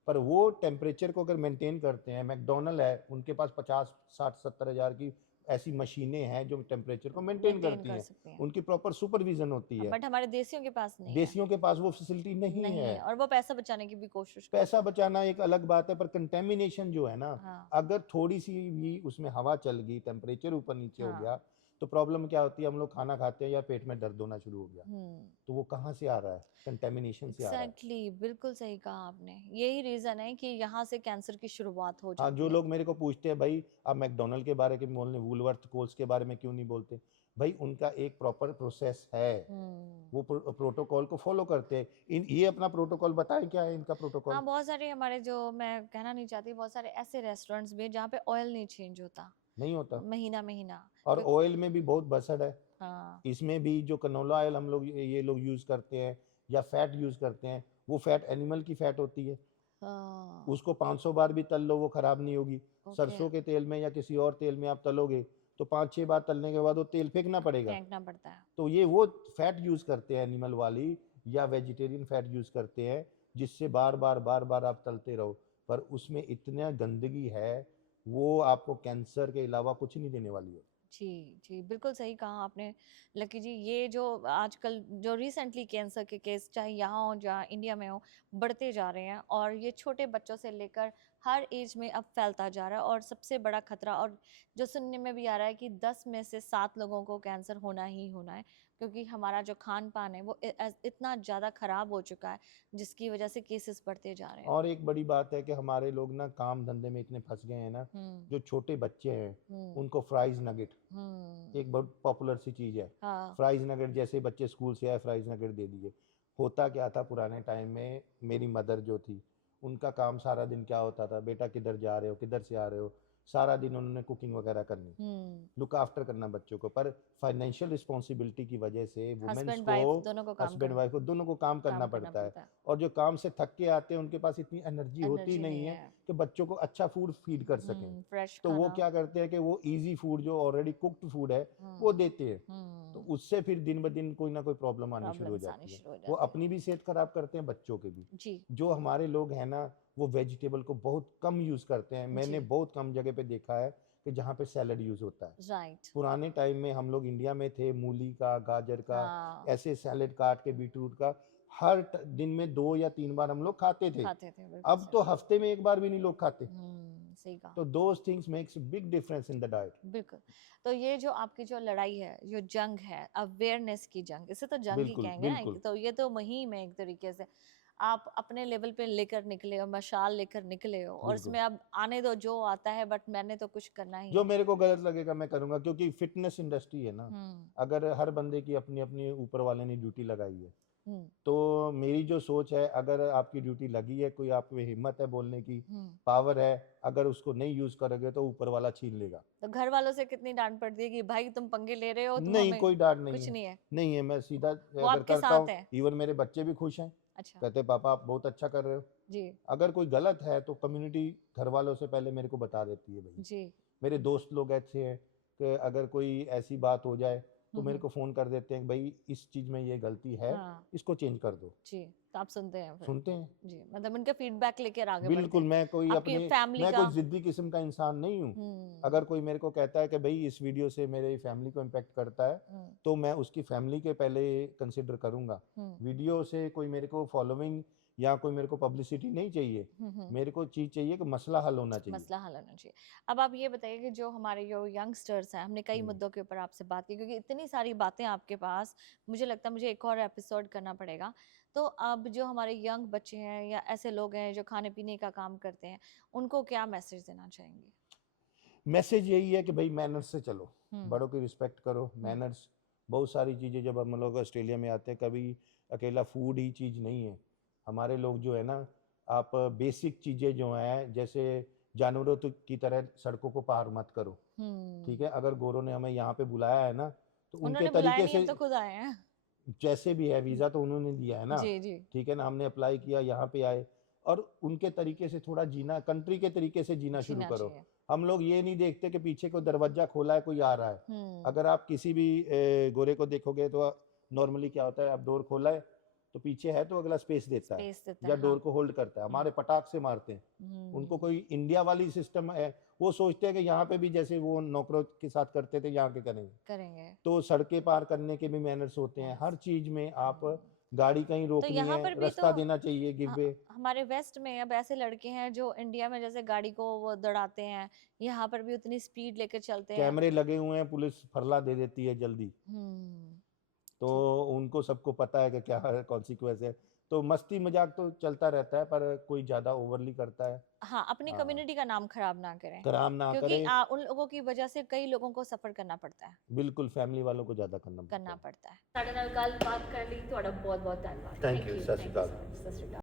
पर वो टेम्परेचर को अगर मेंटेन करते हैं, मैकडोनल्ड है उनके पास 50-60-70 हज़ार की ऐसी मशीनें हैं जो टेम्परेचर को मेंटेन मेंटेन करती कर हैं। सकते हैं। उनकी प्रॉपर सुपरविजन होती है। बट हमारे देसियों के पास नहीं है। देसियों के पास वो फैसिलिटी नहीं नहीं है। है और वो पैसा बचाने की भी कोशिश करते पैसा हैं। बचाना एक अलग बात है, पर कंटेमिनेशन जो है ना, हाँ। अगर थोड़ी सी भी उसमें हवा चल गई, टेम्परेचर ऊपर नीचे हो हाँ। गया, तो प्रॉब्लम क्या होती है, हम लोग खाना खाते हैं या पेट में दर्द होना शुरू हो गया। हम्म। तो वो कहाँ से आ रहा है? कंटेमिनेशन से आ रहा है। एग्जैक्टली, बिल्कुल सही कहा आपने। यही रीजन है कि यहाँ से कैंसर की शुरुआत हो हाँ, जाती जो है। लोग मेरे को पूछते हैं भाई आप मैकडोनल्ड के बारे में बोलने, वूलवर्थ कोल्स के बारे में क्यों नहीं बोलते, भाई उनका एक प्रॉपर प्रोसेस है। हम्म। वो प्रोटोकॉल को फॉलो करते हैं। इन ये अपना प्रोटोकॉल बताएं क्या है इनका प्रोटोकॉल? हाँ, बहुत सारे हमारे जो मैं कहना नहीं चाहती, बहुत सारे ऐसे रेस्टोरेंट्स भी हैं जहाँ पे ऑयल नहीं चेंज होता नहीं होता। महीना महीना। और ऑयल में भी बहुत भसड़ है। हाँ। इसमें भी जो कनोला ऑयल हम लोग ये लोग यूज करते हैं या फैट यूज करते हैं, वो फैट एनिमल की फैट होती है। हाँ। उसको 500 बार भी तल लो वो खराब नहीं होगी। ओके। सरसों के तेल में या किसी और तेल में आप तलोगे तो 5-6 बार तलने के बाद वो तेल फेंकना पड़ेगा। फेंकना पड़ता है। तो ये वो फैट यूज करते हैं एनिमल वाली, या वेजिटेरियन फैट यूज करते हैं, जिससे बार बार बार बार आप तलते रहो, पर उसमें इतना गंदगी है, वो आपको कैंसर के अलावा कुछ नहीं देने वाली है। जी जी, बिल्कुल सही कहा आपने लकी जी। ये जो आजकल जो रिसेंटली कैंसर के केस चाहे यहाँ हो जहाँ इंडिया में हो, बढ़ते जा रहे हैं और ये छोटे बच्चों से लेकर हर एज में अब फैलता जा रहा है। और सबसे बड़ा खतरा और जो सुनने में भी आ रहा है कि 10 में से 7 लोगों को कैंसर होना ही होना है, क्योंकि हमारा जो खान पान है वो इतना ज़्यादा खराब हो चुका है जिसकी वजह से केसेस बढ़ते जा रहे हैं। और एक बड़ी बात है कि हमारे लोग ना काम धंधे में इतने फंस गए हैं ना, हम्म। जो छोटे बच्चे हैं हम्म। उनको फ्राइज नगेट एक हम्म। बहुत पॉपुलर सी चीज़ है। हाँ। फ्राइज नगेट, जैसे बच्चे स्कूल से आए फ्राइज नगेट दे दिए। होता क्या था पुराने टाइम में, मेरी मदर जो थी उनका काम सारा दिन क्या होता था, बेटा किधर जा रहे हो, किधर से आ रहे हो, सारा दिन उन्होंने कुकिंग वगैरह करनी, हम्म। लुक आफ्टर करना बच्चों को। पर फाइनेंशियल रिस्पॉन्सिबिलिटी की वजह से वुमेन्स हस्बैंड को, वाइफ दोनों को काम हस्बैंड कर वाइफ को दोनों को काम करना काम करना पड़ता है। पड़ता है। और जो काम से थक के आते हैं उनके पास इतनी एनर्जी होती एनर्जी नहीं नहीं है है। कि बच्चों को अच्छा फूड फीड कर सकें। फ्रेश तो वो खाना। क्या करते हैं कि वो इजी फूड जो ऑलरेडी कुक्ड फूड है वो हम्म। देते हैं। तो तो उससे फिर दिन ब दिन कोई ना कोई प्रॉब्लम आनी शुरू हो प्रॉब्लम्स आनी जाती है। शुरू हो वो जाती अपनी भी सेहत खराब करते हैं, बच्चों के भी। जी जो हमारे लोग हैं ना, वो वेजिटेबल को बहुत कम यूज करते हैं। मैंने जी बहुत कम जगह पे देखा है कि जहाँ पे सैलड यूज होता है। राइट पुराने टाइम में हम लोग इंडिया में थे, मूली का, गाजर का, हाँ ऐसे सैलेड काट के, बीटरूट का हर दिन में 2 या 3 बार हम लोग खाते थे। खाते थे बिल्कुल अब तो हफ्ते में 1 बार भी नहीं लोग खाते। सही कहा तो those things makes big difference in the diet. बिल्कुल। तो ये जो आपकी जो लड़ाई है, जो जंग है, अवेयरनेस की जंग, इसे तो जंग ही बिल्कुल, कहेंगे ना, बिल्कुल। तो ये तो मुहिम है एक तरीके से। आप अपने लेवल पे लेकर निकले हो, मशाल लेकर निकले हो, और बिल्कुल। इसमें अब आने दो जो आता है, बट मैंने तो कुछ करना ही जो है। मेरे को गलत लगेगा मैं करूँगा, क्योंकि फिटनेस इंडस्ट्री है ना, हम्म अगर हर बंदे की अपनी-अपनी ऊपर वाले ने ड्यूटी लगाई है। हम्म तो मेरी जो सोच है, अगर आपकी ड्यूटी लगी है, कोई आप में हिम्मत है बोलने की, हम्म पावर है, अगर उसको नहीं यूज़ करोगे तो ऊपर वाला छीन लेगा। तो घर वालों से कितनी डांट पड़ती है कि भाई तुम पंगे ले रहे हो, तुम नहीं, हमें कोई डाँट नहीं कुछ है। नहीं है, नहीं है, मैं सीधा वो अगर आपके करता साथ हूँ, है। इवन मेरे बच्चे भी खुश हैं, अच्छा कहते हैं पापा आप बहुत अच्छा कर रहे हो। जी अगर कोई गलत है तो कम्युनिटी घरवालों से पहले मेरे को बता देती है भई। जी मेरे दोस्त लोग ऐसे हैं कि अगर कोई ऐसी बात हो जाए तो मेरे हम्म को फ़ोन कर देते हैं, भई इस चीज़ में ये गलती है, हाँ इसको चेंज कर दो। जी, तो आप सुनते हैं फिर। सुनते हैं। जी, मतलब उनका फीडबैक लेकर आगे बढ़ते बिल्कुल, हैं। आपकी फैमिली मैं का कोई ज़िद्दी किस्म का इंसान नहीं हूँ। हुँ, अगर कोई मेरे को कहता है कि भई इस वीडियो से मेरे फैमिली को इम्पैक्ट करता है, हुँ, तो मैं उसकी फैमिली के पहले कंसिडर करूँगा। हुँ, वीडियो से कोई मेरे को फॉलोइंग या कोई मेरे को पब्लिसिटी नहीं चाहिए। हुँ। मेरे को चीज़ चाहिए कि मसला हल होना चाहिए। मसला हल होना चाहिए। अब आप ये बताइए कि जो हमारे जो यंगस्टर्स हैं, हमने कई हुँ। मुद्दों के ऊपर आपसे बात की, क्योंकि इतनी सारी बातें आपके पास, मुझे लगता है मुझे एक और एपिसोड करना पड़ेगा। तो अब जो हमारे यंग बच्चे हैं या ऐसे लोग हैं जो खाने-पीने का काम करते हैं, उनको क्या मैसेज देना चाहेंगे? मैसेज यही है कि भाई मैनर्स से चलो, हुँ, बड़ों की रिस्पेक्ट करो, हुँ, मैनर्स। बहुत सारी चीज़ें जब हम लोग ऑस्ट्रेलिया में आते हैं, कभी अकेला फूड ही चीज़ नहीं है। हमारे लोग जो है ना, आप बेसिक चीज़ें जो हैं, जैसे जानवरों की तरह सड़कों को पार मत करो, ठीक हुँ। है? अगर गोरों ने हमें यहाँ पे बुलाया है ना, तो उनके उन्होंने बुलाया तरीके नहीं, हम से तो खुद आए हैं। जैसे भी है, वीज़ा तो उन्होंने दिया है ना, जी, जी, ठीक है ना? हमने अप्लाई किया, यहाँ पे आए, और उनके तरीके से थोड़ा जीना, कंट्री के तरीके से जीना शुरू जीना करो। चाहिए। हम लोग ये नहीं देखते कि पीछे कोई दरवाज़ा खोला है, कोई आ रहा है। हुँ, अगर आप किसी भी गोरे को देखोगे तो नॉर्मली क्या होता है, आप डोर खोला है, तो पीछे है तो अगला स्पेस देता है स्पेस देता या है, डोर हाँ। को होल्ड करता है। हुँ, हमारे पटाख से मारते हैं। उनको हुँ, कोई इंडिया वाली सिस्टम है, वो सोचते हैं कि यहाँ पे भी जैसे वो नौकरों के साथ करते थे, यहाँ के करेंगे। करेंगे। तो सड़कें पार करने के भी मैनर्स होते हैं। हर मैनर्स। चीज़ में आप हुँ। गाड़ी कहीं तो रोकनी यहाँ है, पर भी तो रास्ता देना चाहिए, गिव वे। हमारे वेस्ट में अब ऐसे लड़के हैं जो इंडिया में जैसे गाड़ी को वो दौड़ाते हैं, यहाँ पर भी उतनी स्पीड लेकर चलते हैं। कैमरे लगे हुए हैं, पुलिस फरला दे देती है जल्दी। हम्म तो ठीक। उनको सबको पता है कि क्या कॉन्सिक्वेंस है। तो मस्ती मजाक तो चलता रहता है, पर कोई ज़्यादा ओवरली करता है। हाँ, अपनी हाँ, कम्युनिटी का नाम खराब ना करें, कराम ना क्योंकि करे। उन लोगों की वजह से कई लोगों को सफर करना पड़ता है। बिल्कुल फैमिली वालों को ज़्यादा करना पड़ता करना है। पड़ता है। ਸਾਡੇ ਨਾਲ ਗੱਲਬਾਤ ਕਰਨ ਲਈ ਤੁਹਾਡਾ ਬਹੁਤ-ਬਹੁਤ ਧੰਨਵਾਦ। थैंक ਥੈਂਕ यू, ਯੂ, सत श्री ਥੈਂਕ ਯੂ अकाल। So much. ਸਤਿ ਸ਼੍ਰੀ ਅਕਾਲ।